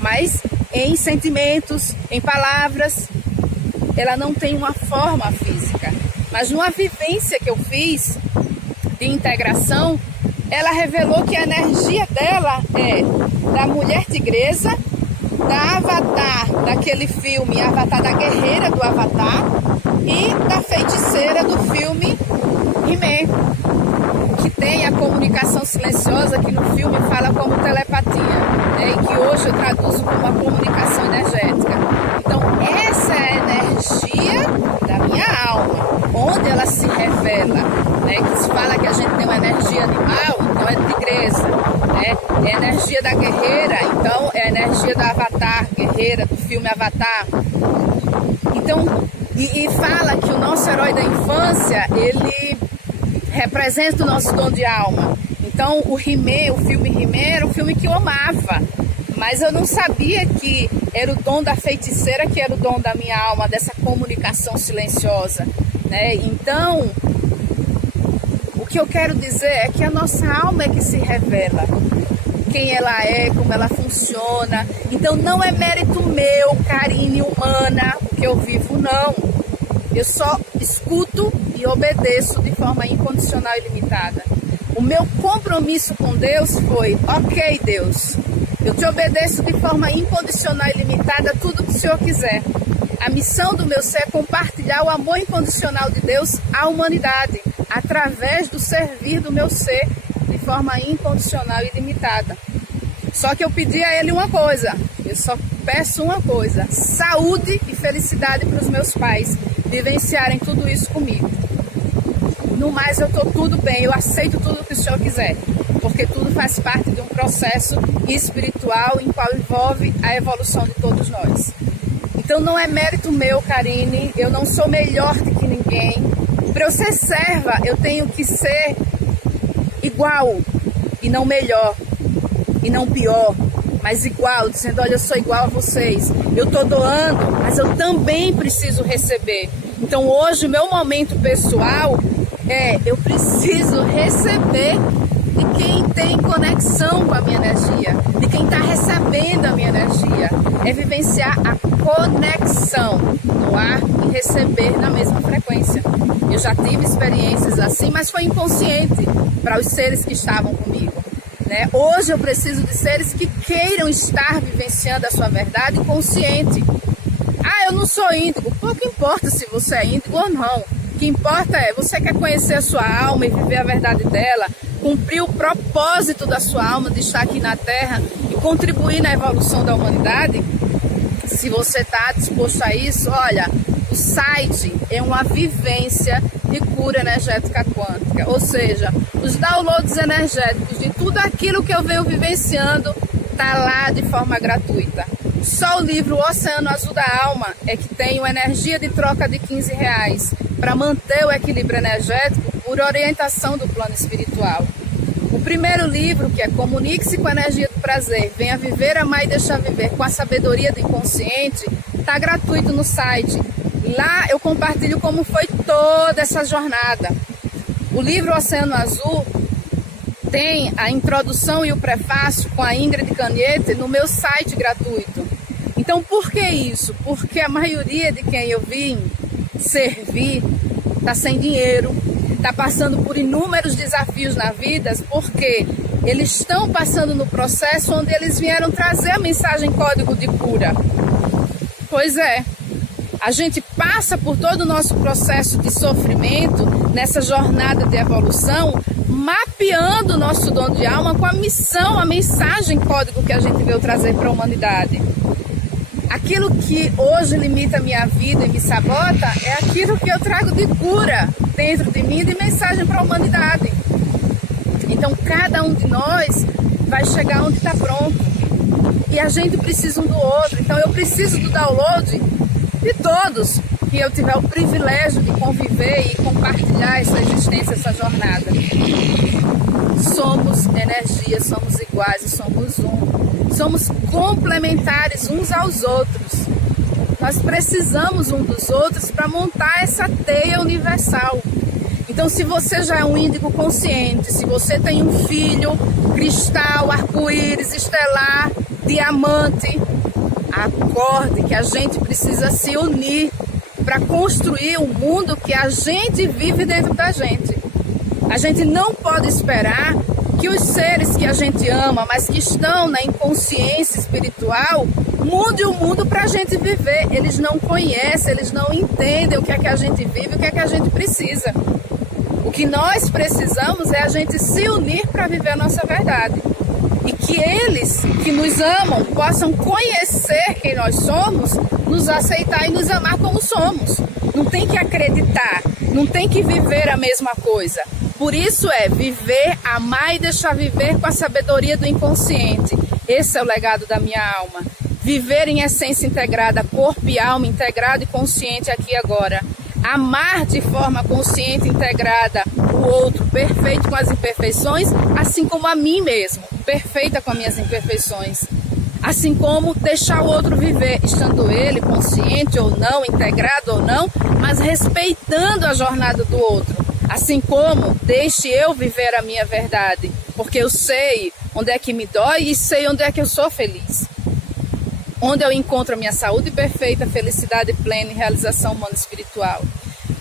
mas em sentimentos, em palavras, ela não tem uma forma física. Mas numa vivência que eu fiz de integração, ela revelou que a energia dela é da mulher tigresa, da Avatar, daquele filme Avatar, da guerreira do Avatar, e da feiticeira do filme He-Man, que tem a comunicação silenciosa, que no filme fala como telepatia, né, e que hoje eu traduzo como a comunicação energética. Então essa é a energia da minha alma, onde ela se revela, né, que se fala que a gente tem uma energia animal, então é tigresa, né, é a energia da guerreira, então é a energia da Avatar, guerreira do filme Avatar. Então, e fala que o nosso herói da infância, ele representa o nosso dom de alma. Então o He-Man, o filme He-Man era um filme que eu amava, mas eu não sabia que era o dom da feiticeira, que era o dom da minha alma, dessa comunicação silenciosa, né? Então, o que eu quero dizer é que a nossa alma é que se revela, quem ela é, como ela funciona. Então não é mérito meu, Karine humana, o que eu vivo, não. Eu só escuto e obedeço de forma incondicional e limitada. O meu compromisso com Deus foi: ok, Deus, eu te obedeço de forma incondicional e limitada tudo que o Senhor quiser. A missão do meu ser é compartilhar o amor incondicional de Deus à humanidade, através do servir do meu ser de forma incondicional e limitada. Só que eu pedi a Ele uma coisa, eu só peço uma coisa: saúde e felicidade para os meus pais vivenciarem tudo isso comigo. No mais, eu estou tudo bem, eu aceito tudo que o Senhor quiser, porque tudo faz parte de um processo espiritual em qual envolve a evolução de todos nós. Então não é mérito meu, Karine, eu não sou melhor do que ninguém. Para eu ser serva, eu tenho que ser igual e não melhor, e não pior, mas igual, dizendo: olha, eu sou igual a vocês, eu estou doando, mas eu também preciso receber. Então hoje o meu momento pessoal é: eu preciso receber de quem tem conexão com a minha energia, de quem está recebendo a minha energia. É vivenciar a conexão no ar e receber na mesma frequência. Eu já tive experiências assim, mas foi inconsciente para os seres que estavam comigo, né? Hoje eu preciso de seres que queiram estar vivenciando a sua verdade consciente. Ah, eu não sou índigo. Pouco importa se você é índigo ou não. O que importa é: você quer conhecer a sua alma e viver a verdade dela, cumprir o propósito da sua alma de estar aqui na Terra e contribuir na evolução da humanidade? Se você está disposto a isso, olha, o site é uma vivência de cura energética quântica, ou seja, os downloads energéticos de tudo aquilo que eu venho vivenciando está lá de forma gratuita. Só o livro O Oceano Azul da Alma é que tem uma energia de troca de R$15 para manter o equilíbrio energético por orientação do plano espiritual. O primeiro livro, que é Comunique-se com a Energia do Prazer, Venha Viver, Amar e Deixar Viver com a Sabedoria do Inconsciente, está gratuito no site. Lá eu compartilho como foi toda essa jornada. O livro Oceano Azul tem a introdução e o prefácio com a Ingrid Canhete no meu site gratuito. Então, por que isso? Porque a maioria de quem eu vim servir está sem dinheiro, está passando por inúmeros desafios na vida, porque eles estão passando no processo onde eles vieram trazer a mensagem código de cura. Pois é, a gente passa por todo o nosso processo de sofrimento, nessa jornada de evolução, mapeando o nosso dom de alma com a missão, a mensagem código que a gente veio trazer para a humanidade. Aquilo que hoje limita a minha vida e me sabota é aquilo que eu trago de cura dentro de mim, de mensagem para a humanidade. Então, cada um de nós vai chegar onde está pronto. E a gente precisa um do outro. Então, eu preciso do download de todos que eu tiver o privilégio de conviver e compartilhar essa existência, essa jornada. Somos energia, somos iguais e somos um. Somos complementares uns aos outros. Nós precisamos um dos outros para montar essa teia universal. Então, se você já é um índigo consciente, se você tem um filho, cristal, arco-íris, estelar, diamante, acorde que a gente precisa se unir para construir o mundo que a gente vive dentro da gente. A gente não pode esperar que os seres que a gente ama, mas que estão na inconsciência espiritual, mudem o mundo para a gente viver. Eles não conhecem, eles não entendem o que é que a gente vive, o que é que a gente precisa. O que nós precisamos é a gente se unir para viver a nossa verdade. E que eles que nos amam possam conhecer quem nós somos, nos aceitar e nos amar como somos. Não tem que acreditar, não tem que viver a mesma coisa. Por isso é viver, amar e deixar viver com a sabedoria do inconsciente. Esse é o legado da minha alma. Viver em essência integrada, corpo e alma integrado e consciente aqui e agora. Amar de forma consciente e integrada o outro, perfeito com as imperfeições, assim como a mim mesmo, perfeita com as minhas imperfeições. Assim como deixar o outro viver, estando ele consciente ou não, integrado ou não, mas respeitando a jornada do outro. Assim como deixe eu viver a minha verdade, porque eu sei onde é que me dói e sei onde é que eu sou feliz. Onde eu encontro a minha saúde perfeita, felicidade plena e realização humana espiritual.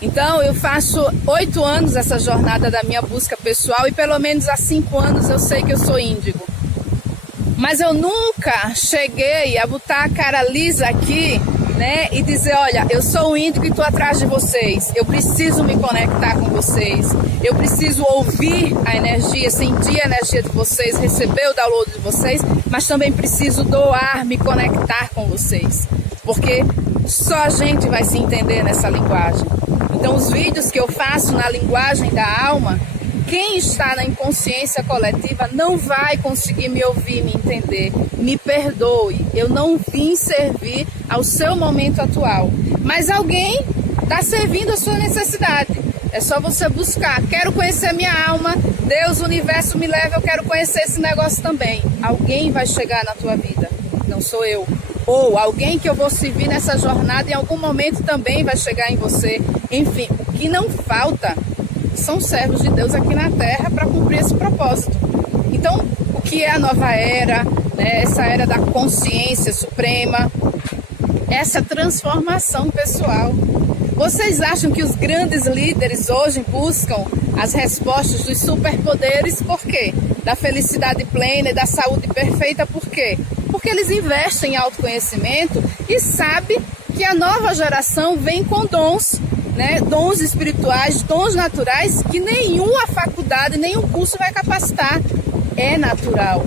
Então, eu faço 8 anos essa jornada da minha busca pessoal e pelo menos há 5 anos eu sei que eu sou índigo. Mas eu nunca cheguei a botar a cara lisa aqui, né, e dizer, olha, eu sou um índigo e estou atrás de vocês, eu preciso me conectar com vocês, eu preciso ouvir a energia, sentir a energia de vocês, receber o download de vocês, mas também preciso doar, me conectar com vocês, porque só a gente vai se entender nessa linguagem. Então, os vídeos que eu faço na linguagem da alma, quem está na inconsciência coletiva não vai conseguir me ouvir, me entender. Me perdoe, eu não vim servir ao seu momento atual. Mas alguém está servindo a sua necessidade. É só você buscar. Quero conhecer minha alma, Deus, o universo me leva, eu quero conhecer esse negócio também. Alguém vai chegar na tua vida, não sou eu. Ou alguém que eu vou servir nessa jornada em algum momento também vai chegar em você. Enfim, o que não falta são servos de Deus aqui na Terra para cumprir esse propósito. Então, o que é a nova era, né? Essa era da consciência suprema, essa transformação pessoal. Vocês acham que os grandes líderes hoje buscam as respostas dos superpoderes por quê? Da felicidade plena e da saúde perfeita por quê? Porque eles investem em autoconhecimento e sabem que a nova geração vem com dons, né? Dons espirituais, dons naturais que nenhuma faculdade, nenhum curso vai capacitar. É natural.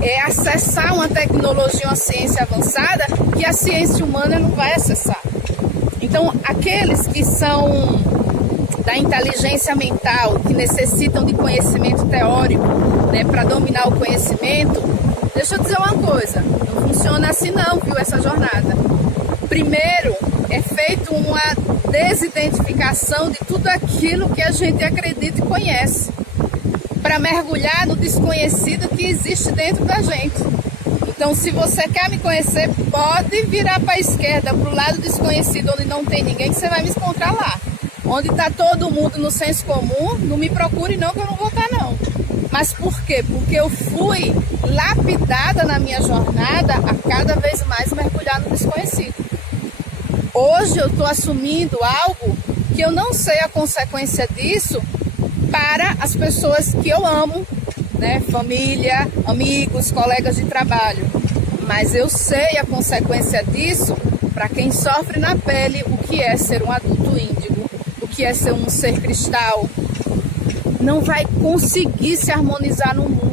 É acessar uma tecnologia, uma ciência avançada que a ciência humana não vai acessar. Então, aqueles que são da inteligência mental, que necessitam de conhecimento teórico, né, para dominar o conhecimento, deixa eu dizer uma coisa, não funciona assim não, viu, essa jornada. Primeiro, é feita uma desidentificação de tudo aquilo que a gente acredita e conhece, para mergulhar no desconhecido que existe dentro da gente. Então, se você quer me conhecer, pode virar para a esquerda, para o lado desconhecido, onde não tem ninguém, que você vai me encontrar lá. Onde está todo mundo no senso comum, não me procure não, que eu não vou estar não. Mas por quê? Porque eu fui lapidada na minha jornada a cada vez mais mergulhar no desconhecido. Hoje eu estou assumindo algo que eu não sei a consequência disso para as pessoas que eu amo, né? Família, amigos, colegas de trabalho. Mas eu sei a consequência disso para quem sofre na pele o que é ser um adulto índigo, o que é ser um ser cristal. Não vai conseguir se harmonizar no mundo.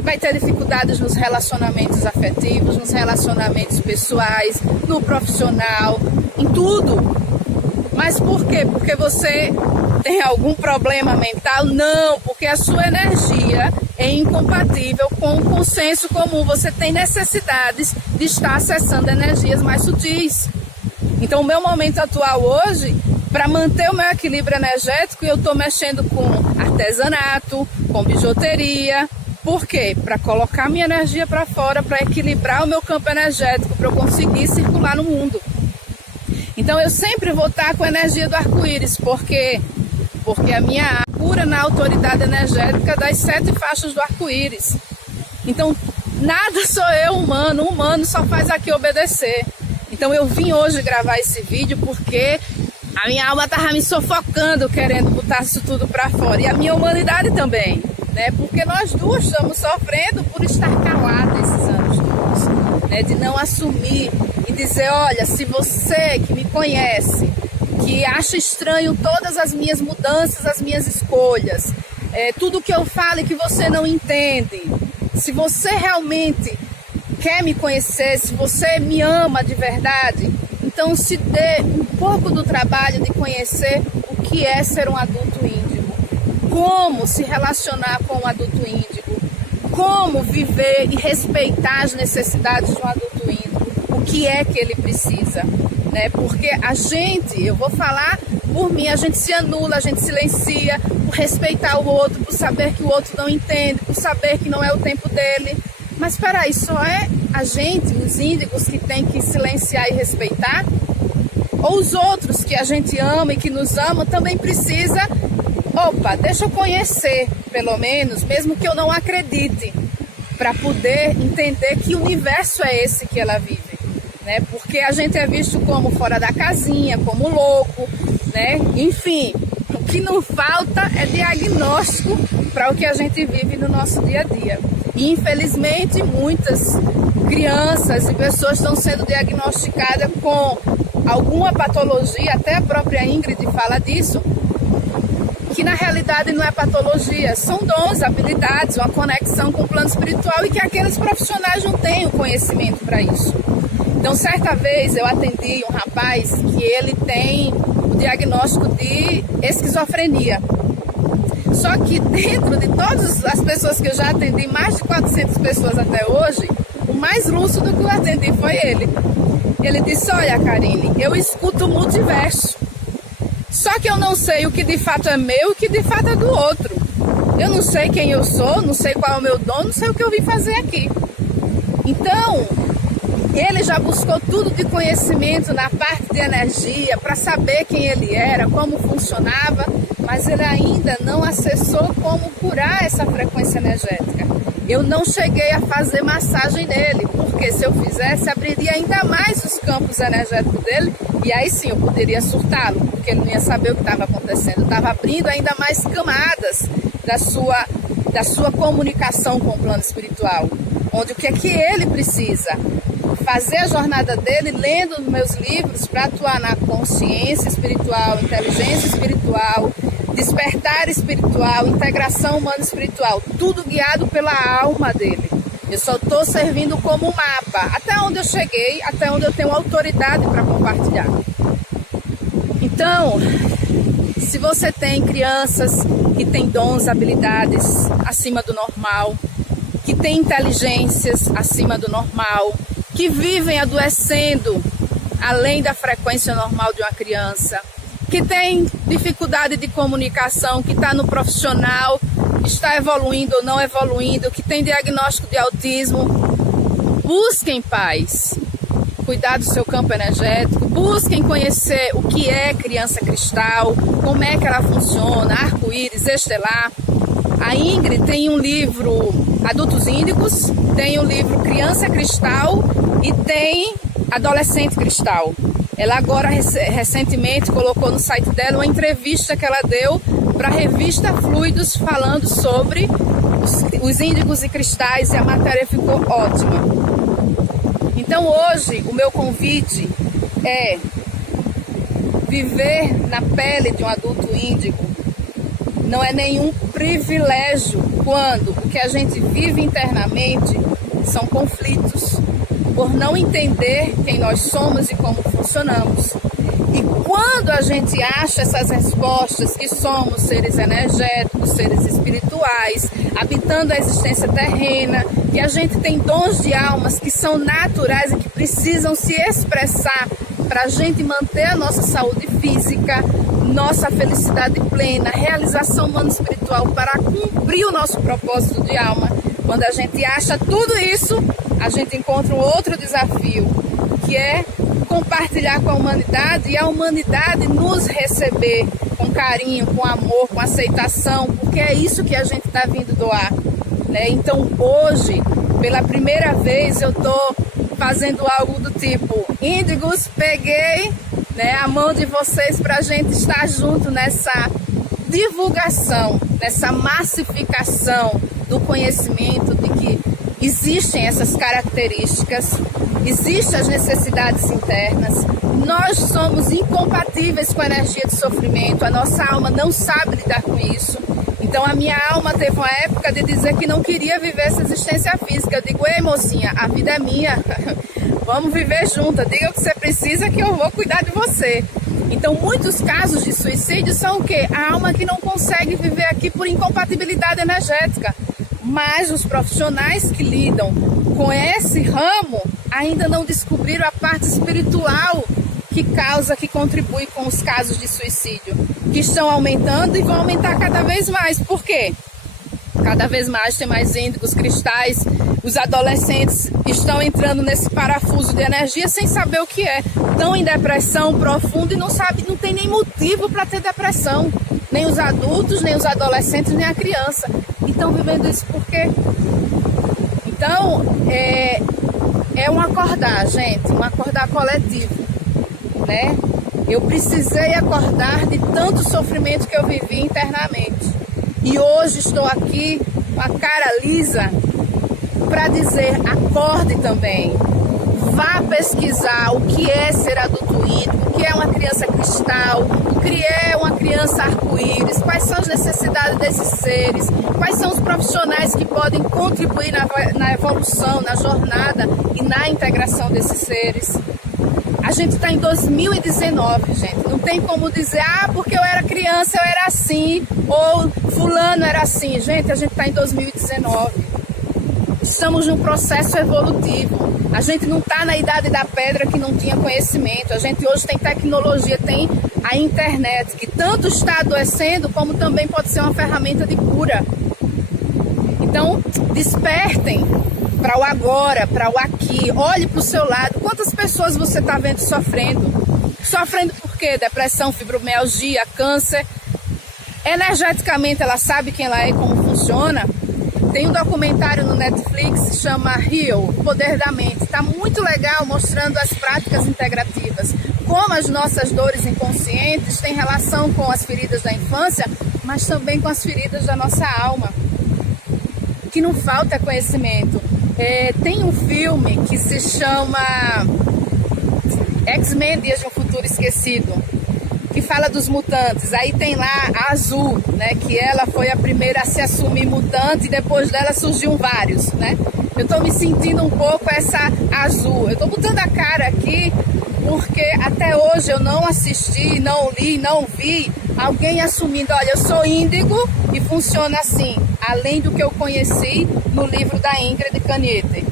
Vai ter dificuldades nos relacionamentos afetivos, nos relacionamentos pessoais, no profissional, em tudo. Mas por quê? Porque você tem algum problema mental? Não, porque a sua energia é incompatível com o consenso comum. Você tem necessidades de estar acessando energias mais sutis. Então, o meu momento atual hoje, para manter o meu equilíbrio energético, eu estou mexendo com artesanato, com bijuteria. Por quê? Para colocar minha energia para fora, para equilibrar o meu campo energético, para eu conseguir circular no mundo. Então eu sempre vou estar com a energia do arco-íris, porque a minha cura na autoridade energética das 7 faixas do arco-íris. Então nada sou eu humano, o humano só faz aqui obedecer. Então eu vim hoje gravar esse vídeo porque a minha alma estava me sufocando, querendo botar isso tudo para fora, e a minha humanidade também. Né? Porque nós duas estamos sofrendo por estar caladas esses anos todos, né? De não assumir e dizer, olha, se você que me conhece, que acha estranho todas as minhas mudanças, as minhas escolhas, tudo que eu falo e que você não entende, se você realmente quer me conhecer, se você me ama de verdade, então se dê um pouco do trabalho de conhecer o que é ser um adulto índigo. Como se relacionar com um adulto índigo, como viver e respeitar as necessidades de um adulto índigo, o que é que ele precisa, né? Porque a gente, eu vou falar por mim, a gente se anula, a gente silencia, por respeitar o outro, por saber que o outro não entende, por saber que não é o tempo dele. Mas espera aí, só é a gente, os índigos, que tem que silenciar e respeitar? Ou os outros que a gente ama e que nos amam também precisa... Opa, deixa eu conhecer, pelo menos, mesmo que eu não acredite, para poder entender que universo é esse que ela vive, né? Porque a gente é visto como fora da casinha, como louco, né? Enfim, o que não falta é diagnóstico para o que a gente vive no nosso dia a dia. E, infelizmente, muitas crianças e pessoas estão sendo diagnosticadas com alguma patologia, até a própria Ingrid fala disso, que na realidade não é patologia, são dons, habilidades, uma conexão com o plano espiritual e que aqueles profissionais não têm o conhecimento para isso. Então, certa vez eu atendi um rapaz que ele tem o diagnóstico de esquizofrenia. Só que dentro de todas as pessoas que eu já atendi, mais de 400 pessoas até hoje, o mais lúcido que eu atendi foi ele. Ele disse, olha, Karine, eu escuto o multiverso. Só que eu não sei o que de fato é meu e o que de fato é do outro. Eu não sei quem eu sou, não sei qual é o meu dom, não sei o que eu vim fazer aqui. Então, ele já buscou tudo de conhecimento na parte de energia, para saber quem ele era, como funcionava, mas ele ainda não acessou como curar essa frequência energética. Eu não cheguei a fazer massagem nele, porque se eu fizesse, abriria ainda mais os campos energéticos dele, e aí sim eu poderia surtá-lo, porque ele não ia saber o que estava acontecendo. Estava abrindo ainda mais camadas da sua comunicação com o plano espiritual, onde o que é que ele precisa? Fazer a jornada dele lendo meus livros para atuar na consciência espiritual, inteligência espiritual, despertar espiritual, integração humana-espiritual, tudo guiado pela alma dele. Eu só estou servindo como mapa, até onde eu cheguei, até onde eu tenho autoridade para compartilhar. Então, se você tem crianças que têm dons, habilidades acima do normal, que têm inteligências acima do normal, que vivem adoecendo além da frequência normal de uma criança, que tem dificuldade de comunicação, que está no profissional, está evoluindo ou não evoluindo, que tem diagnóstico de autismo, busquem paz, cuidar do seu campo energético, busquem conhecer o que é criança cristal, como é que ela funciona, arco-íris, estelar, A Ingrid tem um livro Adultos Índigos, tem o livro Criança Cristal e tem Adolescente Cristal. Ela agora recentemente colocou no site dela uma entrevista que ela deu para a revista Fluidos falando sobre os índigos e cristais, e a matéria ficou ótima. Então hoje o meu convite é viver na pele de um adulto índigo. Não é nenhum privilégio quando o que a gente vive internamente são conflitos, por não entender quem nós somos e como funcionamos. E quando a gente acha essas respostas, que somos seres energéticos, seres espirituais, habitando a existência terrena, que a gente tem dons de almas que são naturais e que precisam se expressar para a gente manter a nossa saúde física, nossa felicidade plena, realização humana espiritual, para cumprir o nosso propósito de alma. Quando a gente acha tudo isso, a gente encontra um outro desafio, que é compartilhar com a humanidade e a humanidade nos receber com carinho, com amor, com aceitação, porque é isso que a gente está vindo doar, né? Então hoje, pela primeira vez, eu estou fazendo algo do tipo: índigos, peguei, né, a mão de vocês para a gente estar junto nessa divulgação, nessa massificação do conhecimento de que existem essas características, existem as necessidades internas, nós somos incompatíveis com a energia de sofrimento, a nossa alma não sabe lidar com isso. Então a minha alma teve uma época de dizer que não queria viver essa existência física. Eu digo: ei, mocinha, a vida é minha, vamos viver juntas, diga o que você precisa que eu vou cuidar de você. Então muitos casos de suicídio são o quê? A alma que não consegue viver aqui por incompatibilidade energética. Mas os profissionais que lidam com esse ramo ainda não descobriram a parte espiritual que causa, que contribui com os casos de suicídio, que estão aumentando e vão aumentar cada vez mais. Por quê? Cada vez mais tem mais índigos, cristais, os adolescentes estão entrando nesse parafuso de energia sem saber o que é. Estão em depressão profunda e não tem nem motivo para ter depressão. Nem os adultos, nem os adolescentes, nem a criança. E estão vivendo isso por quê? Então, é um acordar, gente, um acordar coletivo, né? Eu precisei acordar de tanto sofrimento que eu vivi internamente. E hoje estou aqui com a cara lisa para dizer: acorde também. Vá pesquisar o que é ser adulto índigo, o que é uma criança cristal, o que é uma criança arco-íris, quais são as necessidades desses seres, quais são os profissionais que podem contribuir na evolução, na jornada e na integração desses seres. A gente está em 2019, gente. Não tem como dizer: ah, porque eu era criança, eu era assim, ou fulano era assim. Gente, a gente está em 2019. Estamos num processo evolutivo. A gente não está na idade da pedra que não tinha conhecimento. A gente hoje tem tecnologia, tem a internet, que tanto está adoecendo, como também pode ser uma ferramenta de cura. Então, despertem para o agora, para o aqui. Olhe para o seu lado. Quantas pessoas você está vendo sofrendo? Sofrendo por quê? Depressão, fibromialgia, câncer. Energeticamente, ela sabe quem ela é e como funciona. Tem um documentário no Netflix que se chama Heal, O Poder da Mente. Está muito legal, mostrando as práticas integrativas. Como as nossas dores inconscientes têm relação com as feridas da infância, mas também com as feridas da nossa alma. Que não falta conhecimento. Tem um filme que se chama X-Men, Dias de um Futuro Esquecido, que fala dos mutantes. Aí tem lá a Azul, né, que ela foi a primeira a se assumir mutante e depois dela surgiu vários, né? Eu estou me sentindo um pouco essa Azul. Eu estou botando a cara aqui porque até hoje eu não assisti, não li, não vi alguém assumindo: olha, eu sou índigo e funciona assim, além do que eu conheci no livro da Ingrid Canete.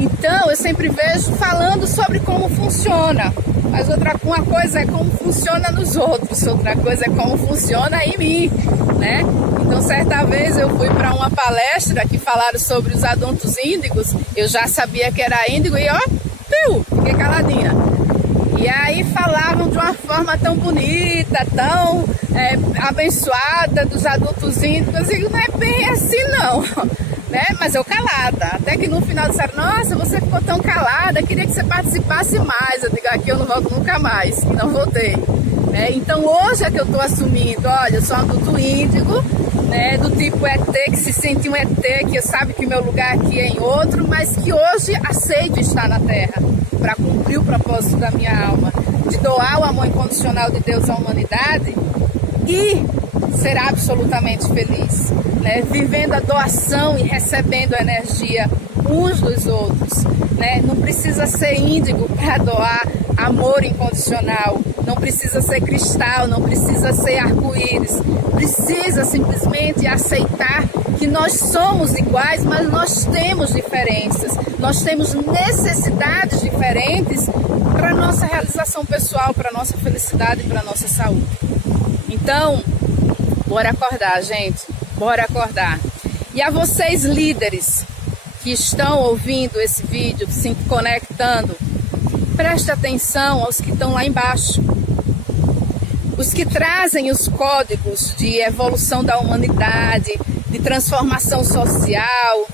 Então eu sempre vejo falando sobre como funciona. Mas uma coisa é como funciona nos outros, outra coisa é como funciona em mim, né? Então, certa vez eu fui para uma palestra que falaram sobre os adultos índigos. Eu já sabia que era índigo e fiquei caladinha. E aí falaram falavam de uma forma tão bonita, tão abençoada dos adultos índigos. Eu digo, não é bem assim não, né? Mas eu calada, até que no final disseram, nossa, você ficou tão calada, queria que você participasse mais. Eu digo, aqui eu não volto nunca mais, e não voltei. Então hoje é que eu estou assumindo, olha, eu sou um adulto índigo, né, do tipo ET, que se sente um ET, que sabe que o meu lugar aqui é em outro, mas que hoje aceito estar na Terra para cumprir o propósito da minha alma, de doar o amor incondicional de Deus à humanidade e ser absolutamente feliz, né, vivendo a doação e recebendo a energia uns dos outros, né? Não precisa ser índigo para doar amor incondicional, não precisa ser cristal, não precisa ser arco-íris, precisa simplesmente aceitar que nós somos iguais, mas nós temos diferenças, nós temos necessidades diferentes para a nossa realização pessoal, para a nossa felicidade e para a nossa saúde. Então, bora acordar, gente, bora acordar. E a vocês líderes que estão ouvindo esse vídeo, se conectando, preste atenção aos que estão lá embaixo. Os que trazem os códigos de evolução da humanidade, de transformação social,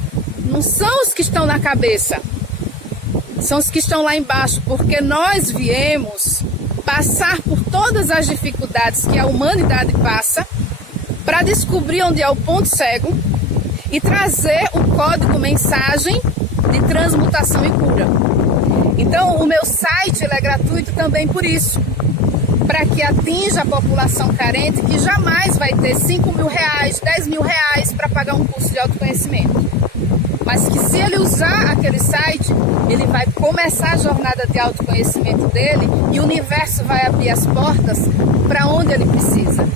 não são os que estão na cabeça, são os que estão lá embaixo, porque nós viemos passar por todas as dificuldades que a humanidade passa para descobrir onde é o ponto cego e trazer o código mensagem de transmutação e cura. Então o meu site ele é gratuito também por isso, para que atinja a população carente que jamais vai ter 5 mil reais, 10 mil reais para pagar um curso de autoconhecimento. Mas que se ele usar aquele site, ele vai começar a jornada de autoconhecimento dele e o universo vai abrir as portas para onde ele precisa.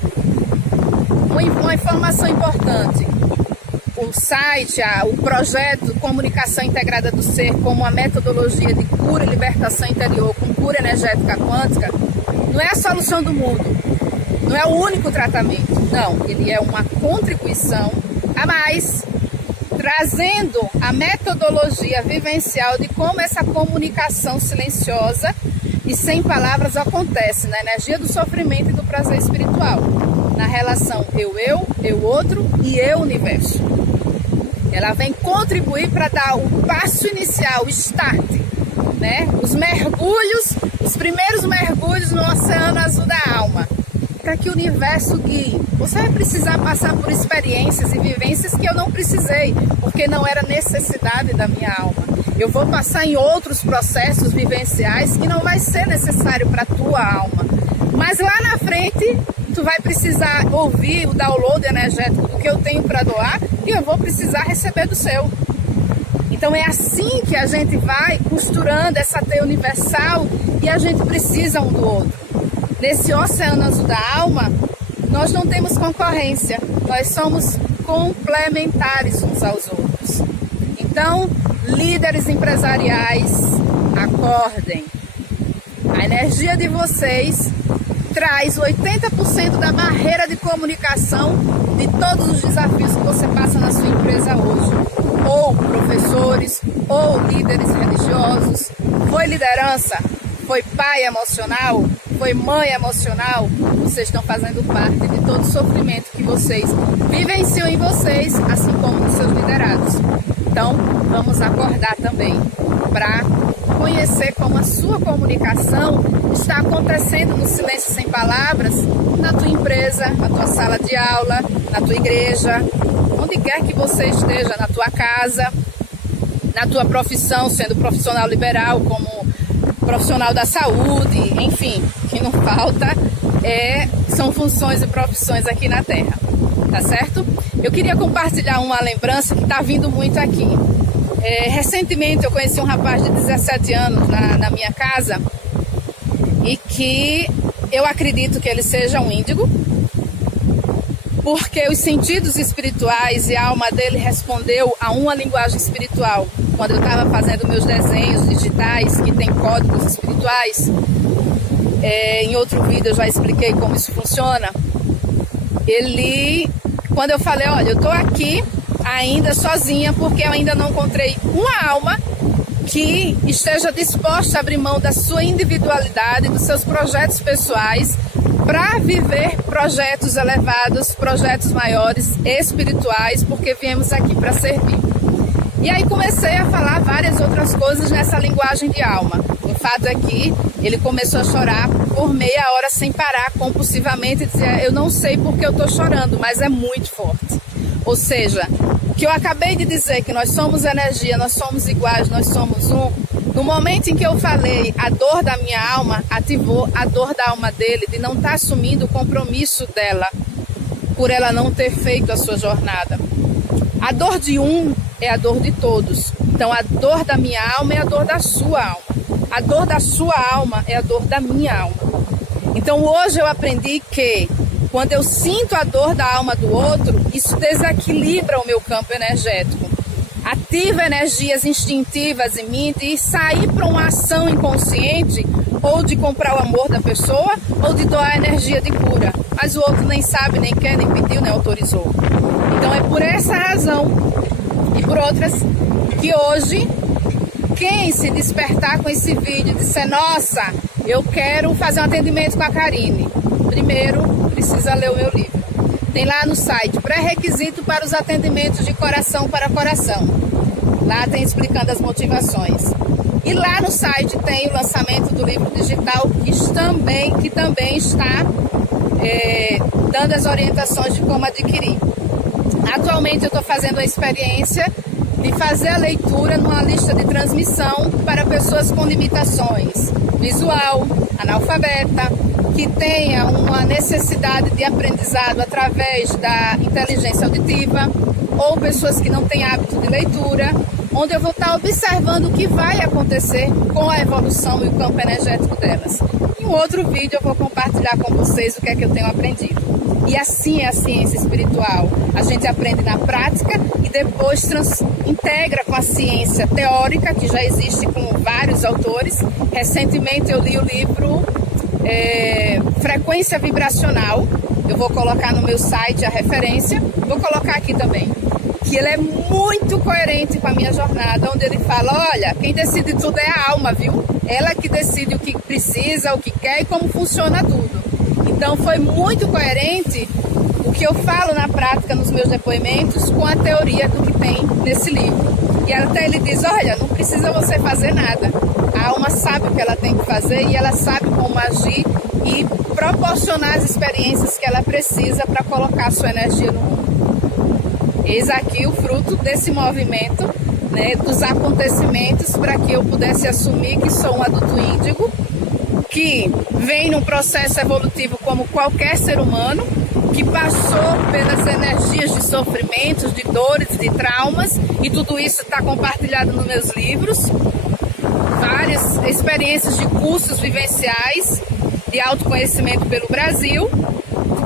Uma informação importante. O site, o projeto Comunicação Integrada do Ser, como a metodologia de cura e libertação interior com cura energética quântica, não é a solução do mundo, não é o único tratamento, não, ele é uma contribuição a mais, trazendo a metodologia vivencial de como essa comunicação silenciosa e sem palavras acontece na energia do sofrimento e do prazer espiritual, na relação eu outro e eu universo. Ela vem contribuir para dar o passo inicial, o start, né? Os mergulhos, os primeiros mergulhos no oceano azul da alma, para que o universo guie. Você vai precisar passar por experiências e vivências que eu não precisei, porque não era necessidade da minha alma. Eu vou passar em outros processos vivenciais que não vai ser necessário para a tua alma. Mas lá na frente, tu vai precisar ouvir o download energético do que eu tenho para doar e eu vou precisar receber do seu. Então é assim que a gente vai costurando essa teia universal e a gente precisa um do outro. Nesse oceano azul da alma, nós não temos concorrência, nós somos complementares uns aos outros. Então, líderes empresariais, acordem. A energia de vocês traz 80% da barreira de comunicação de todos os desafios que você passa na sua empresa hoje. Ou professores, ou líderes religiosos, foi liderança, foi pai emocional, foi mãe emocional, vocês estão fazendo parte de todo o sofrimento que vocês vivenciam em vocês, assim como nos seus liderados. Então, vamos acordar também para conhecer como a sua comunicação está acontecendo no silêncio sem palavras, na tua empresa, na tua sala de aula, na tua igreja, onde quer que você esteja, na tua casa, na tua profissão, sendo profissional liberal, como profissional da saúde, enfim, o que não falta são funções e profissões aqui na Terra, tá certo? Eu queria compartilhar uma lembrança que está vindo muito aqui. Recentemente eu conheci um rapaz de 17 anos na minha casa e que eu acredito que ele seja um índigo, porque os sentidos espirituais e a alma dele respondeu a uma linguagem espiritual. Quando eu estava fazendo meus desenhos digitais que tem códigos espirituais, em outro vídeo eu já expliquei como isso funciona. Quando eu falei, olha, eu estou aqui ainda sozinha porque eu ainda não encontrei uma alma que esteja disposta a abrir mão da sua individualidade, dos seus projetos pessoais, para viver projetos elevados, projetos maiores, espirituais, porque viemos aqui para servir. E aí comecei a falar várias outras coisas nessa linguagem de alma. O fato é que ele começou a chorar por meia hora sem parar, compulsivamente, e dizia: eu não sei porque eu estou chorando, mas é muito forte. Ou seja, o que eu acabei de dizer, que nós somos energia, nós somos iguais, nós somos um, no momento em que eu falei, a dor da minha alma ativou a dor da alma dele, de não estar assumindo o compromisso dela, por ela não ter feito a sua jornada. A dor de um é a dor de todos. Então a dor da minha alma é a dor da sua alma. A dor da sua alma é a dor da minha alma. Então hoje eu aprendi que quando eu sinto a dor da alma do outro, isso desequilibra o meu campo energético. Ativa energias instintivas em mim de sair para uma ação inconsciente, ou de comprar o amor da pessoa, ou de doar energia de cura. Mas o outro nem sabe, nem quer, nem pediu, nem autorizou. Então é por essa razão e por outras que hoje, quem se despertar com esse vídeo e disser: nossa, eu quero fazer um atendimento com a Karine, primeiro precisa ler o meu livro. Tem lá no site pré-requisito para os atendimentos de coração para coração. Lá tem explicando as motivações. E lá no site tem o lançamento do livro digital, que também está dando as orientações de como adquirir. Atualmente eu estou fazendo a experiência de fazer a leitura numa lista de transmissão para pessoas com limitações visual, analfabeta, que tenha uma necessidade de aprendizado através da inteligência auditiva, ou pessoas que não têm hábito de leitura, onde eu vou estar observando o que vai acontecer com a evolução e o campo energético delas. Em um outro vídeo eu vou compartilhar com vocês o que é que eu tenho aprendido. E assim é a ciência espiritual. A gente aprende na prática e depois integra com a ciência teórica, que já existe com vários autores. Recentemente eu li o livro Frequência Vibracional. Eu vou colocar no meu site a referência. Vou colocar aqui também. Que ele é muito coerente com a minha jornada, onde ele fala: olha, quem decide tudo é a alma, viu? Ela que decide o que precisa, o que quer e como funciona tudo. Então foi muito coerente o que eu falo na prática nos meus depoimentos com a teoria do que tem nesse livro. E até ele diz: olha, não precisa você fazer nada. A alma sabe o que ela tem que fazer e ela sabe como agir e proporcionar as experiências que ela precisa para colocar a sua energia no mundo. Eis aqui o fruto desse movimento, né, dos acontecimentos, para que eu pudesse assumir que sou um adulto índigo, que vem num processo evolutivo como qualquer ser humano, que passou pelas energias de sofrimentos, de dores, de traumas, e tudo isso está compartilhado nos meus livros. Várias experiências de cursos vivenciais de autoconhecimento pelo Brasil,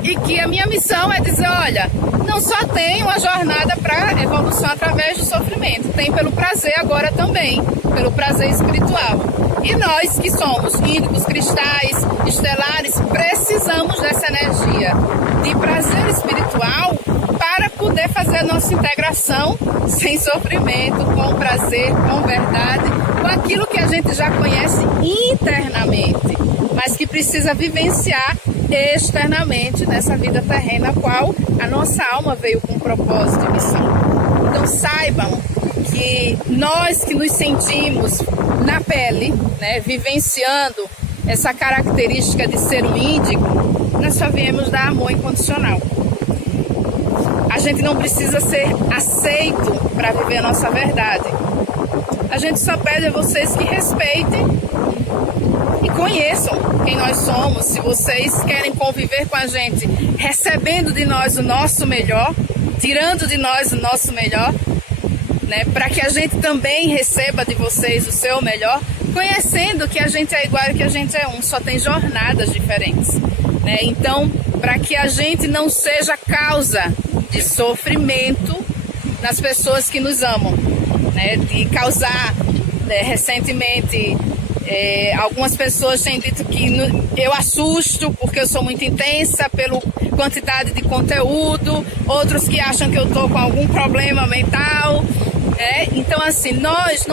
e que a minha missão é dizer: olha, não só tem uma jornada para evolução através do sofrimento, tem pelo prazer agora também, pelo prazer espiritual. E nós que somos índicos, cristais, estelares, precisamos dessa energia de prazer espiritual para poder fazer a nossa integração sem sofrimento, com prazer, com verdade, com aquilo que a gente já conhece internamente, mas que precisa vivenciar externamente nessa vida terrena, a qual a nossa alma veio com propósito e missão. Então saibam que nós que nos sentimos na pele, né, vivenciando essa característica de ser um índigo, nós só viemos dar amor incondicional. A gente não precisa ser aceito para viver a nossa verdade. A gente só pede a vocês que respeitem e conheçam quem nós somos. Se vocês querem conviver com a gente, recebendo de nós o nosso melhor, tirando de nós o nosso melhor, né, para que a gente também receba de vocês o seu melhor, conhecendo que a gente é igual e que a gente é um, só tem jornadas diferentes, né? Então, para que a gente não seja causa de sofrimento nas pessoas que nos amam, né? De causar, né, recentemente, algumas pessoas têm dito que eu assusto porque eu sou muito intensa pela quantidade de conteúdo, outros que acham que eu estou com algum problema mental, Então assim, nós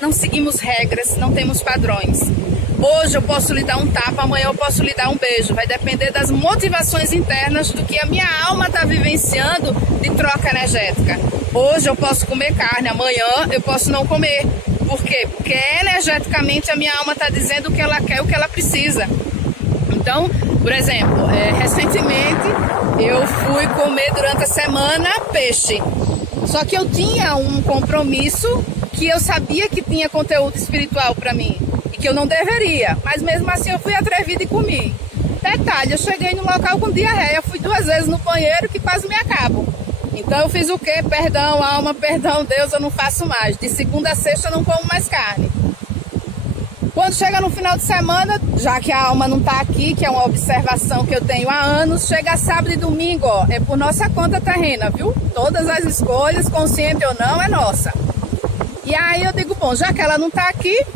não seguimos regras, não temos padrões. Hoje eu posso lhe dar um tapa, amanhã eu posso lhe dar um beijo. Vai depender das motivações internas do que a minha alma está vivenciando de troca energética. Hoje eu posso comer carne, amanhã eu posso não comer. Por quê? Porque energeticamente a minha alma está dizendo o que ela quer, o que ela precisa. Então, por exemplo, recentemente eu fui comer durante a semana peixe. Só que eu tinha um compromisso que eu sabia que tinha conteúdo espiritual para mim e que eu não deveria, mas mesmo assim eu fui atrevida e comi. Detalhe, eu cheguei no local com diarreia, fui 2 vezes no banheiro que quase me acabo. Então eu fiz o quê? Perdão, alma, perdão, Deus, eu não faço mais. De segunda a sexta eu não como mais carne. Quando chega no final de semana, já que a alma não está aqui, que é uma observação que eu tenho há anos, chega sábado e domingo, ó, é por nossa conta terrena, viu? Todas as escolhas, consciente ou não, é nossa. E aí eu digo, bom, já que ela não está aqui,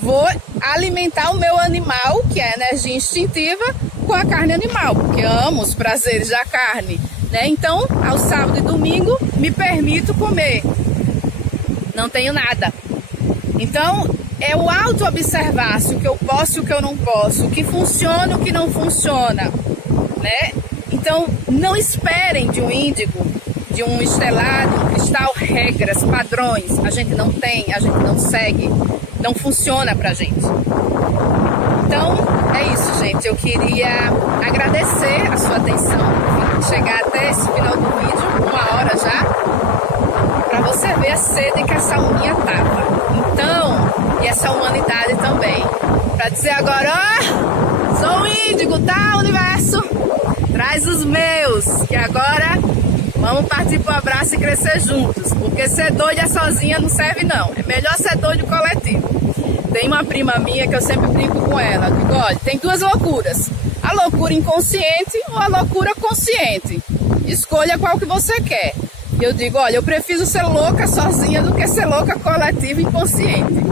vou alimentar o meu animal, que é energia instintiva, com a carne animal, porque amo os prazeres da carne, né? Então, ao sábado e domingo, me permito comer. Não tenho nada. Então, é o auto-observar-se, o que eu posso e o que eu não posso, o que funciona e o que não funciona, né? Então, não esperem de um índigo, de um estelar, de um cristal, regras, padrões. A gente não tem, a gente não segue, não funciona pra gente. Então, é isso, gente. Eu queria agradecer a sua atenção, chegar até esse final do vídeo, 1 hora já, pra você ver a sede que essa alminha tava. Então, e essa humanidade também. Pra dizer agora, ó, sou um índigo, tá, universo? Traz os meus, que agora vamos partir pro abraço e crescer juntos. Porque ser doido sozinha não serve não. É melhor ser doido coletivo. Tem uma prima minha que eu sempre brinco com ela. Digo, olha, tem 2 loucuras. A loucura inconsciente ou a loucura consciente. Escolha qual que você quer. E eu digo, olha, eu prefiro ser louca sozinha do que ser louca coletiva e inconsciente.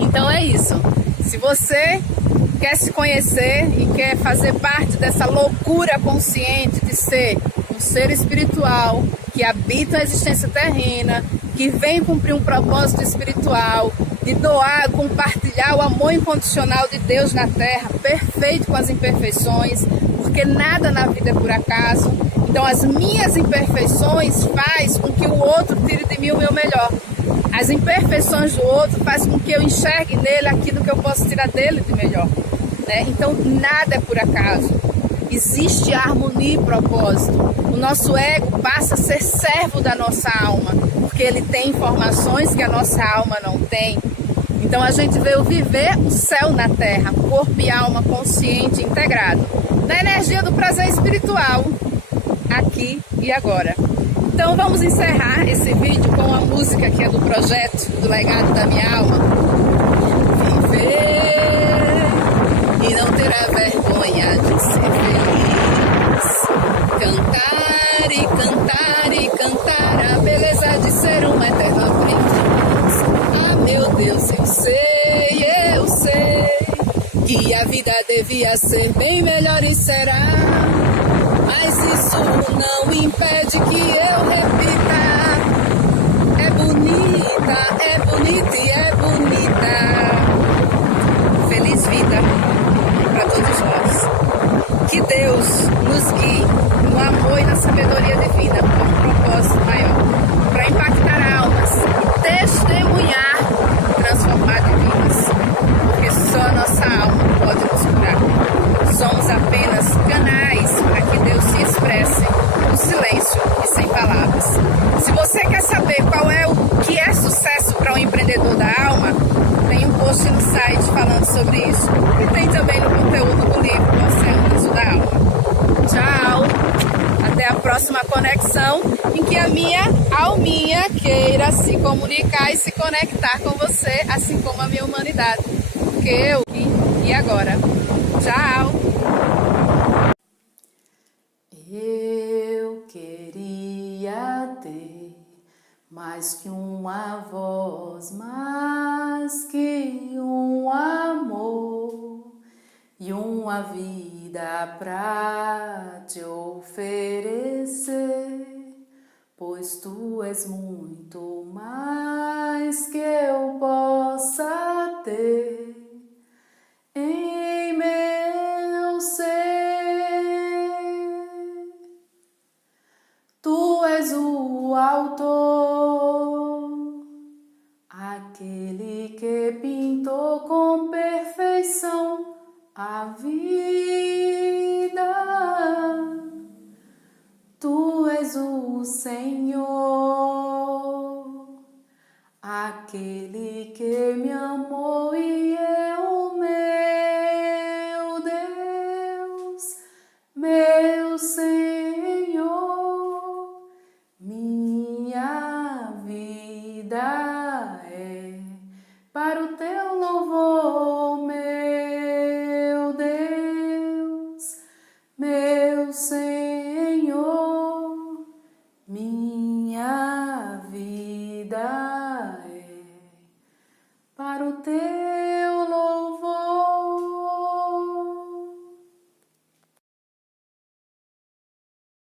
Então é isso. Se você quer se conhecer e quer fazer parte dessa loucura consciente de ser um ser espiritual que habita a existência terrena, que vem cumprir um propósito espiritual, de doar, compartilhar o amor incondicional de Deus na Terra, perfeito com as imperfeições, porque nada na vida é por acaso. Então as minhas imperfeições faz com que o outro tire de mim o meu melhor. As imperfeições do outro faz com que eu enxergue nele aquilo que eu posso tirar dele de melhor, né? Então nada é por acaso. Existe harmonia e propósito. O nosso ego passa a ser servo da nossa alma, porque ele tem informações que a nossa alma não tem. Então a gente veio viver o céu na terra, corpo e alma consciente integrado, na energia do prazer espiritual, aqui e agora. Então vamos encerrar esse vídeo com uma música que é do projeto, do legado da minha alma. Viver e não terá vergonha de ser feliz. Cantar e cantar e cantar a beleza de ser um eterno aprendiz. Ah, meu Deus, eu sei que a vida devia ser bem melhor e será. Mas isso não impede que eu repita. É bonita e é bonita. Feliz vida para todos nós. Que Deus nos guie no amor e na sabedoria divina, com um propósito maior, para impactar almas, testemunhar, transformar vidas. Porque só a nossa alma pode nos curar. Somos apenas canais para que Deus se expresse no silêncio e sem palavras. Se você quer saber qual é o que é sucesso para um empreendedor da alma, tem um post no site falando sobre isso. E tem também no conteúdo do livro O Oceano da Alma. Tchau! Até a próxima conexão, em que a minha alminha queira se comunicar e se conectar com você, assim como a minha humanidade. Porque eu e agora. Tchau! Eu queria ter mais que uma voz, mais que um amor e uma vida pra te oferecer, pois tu és muito mais que eu possa ter em meu ser. Tu és o autor, aquele que pintou com perfeição a vida. Tu és o Senhor, aquele que me amou e é o meu Deus, meu Senhor. Minha vida é para o teu louvor, meu Deus, meu Senhor. Minha vida é para o teu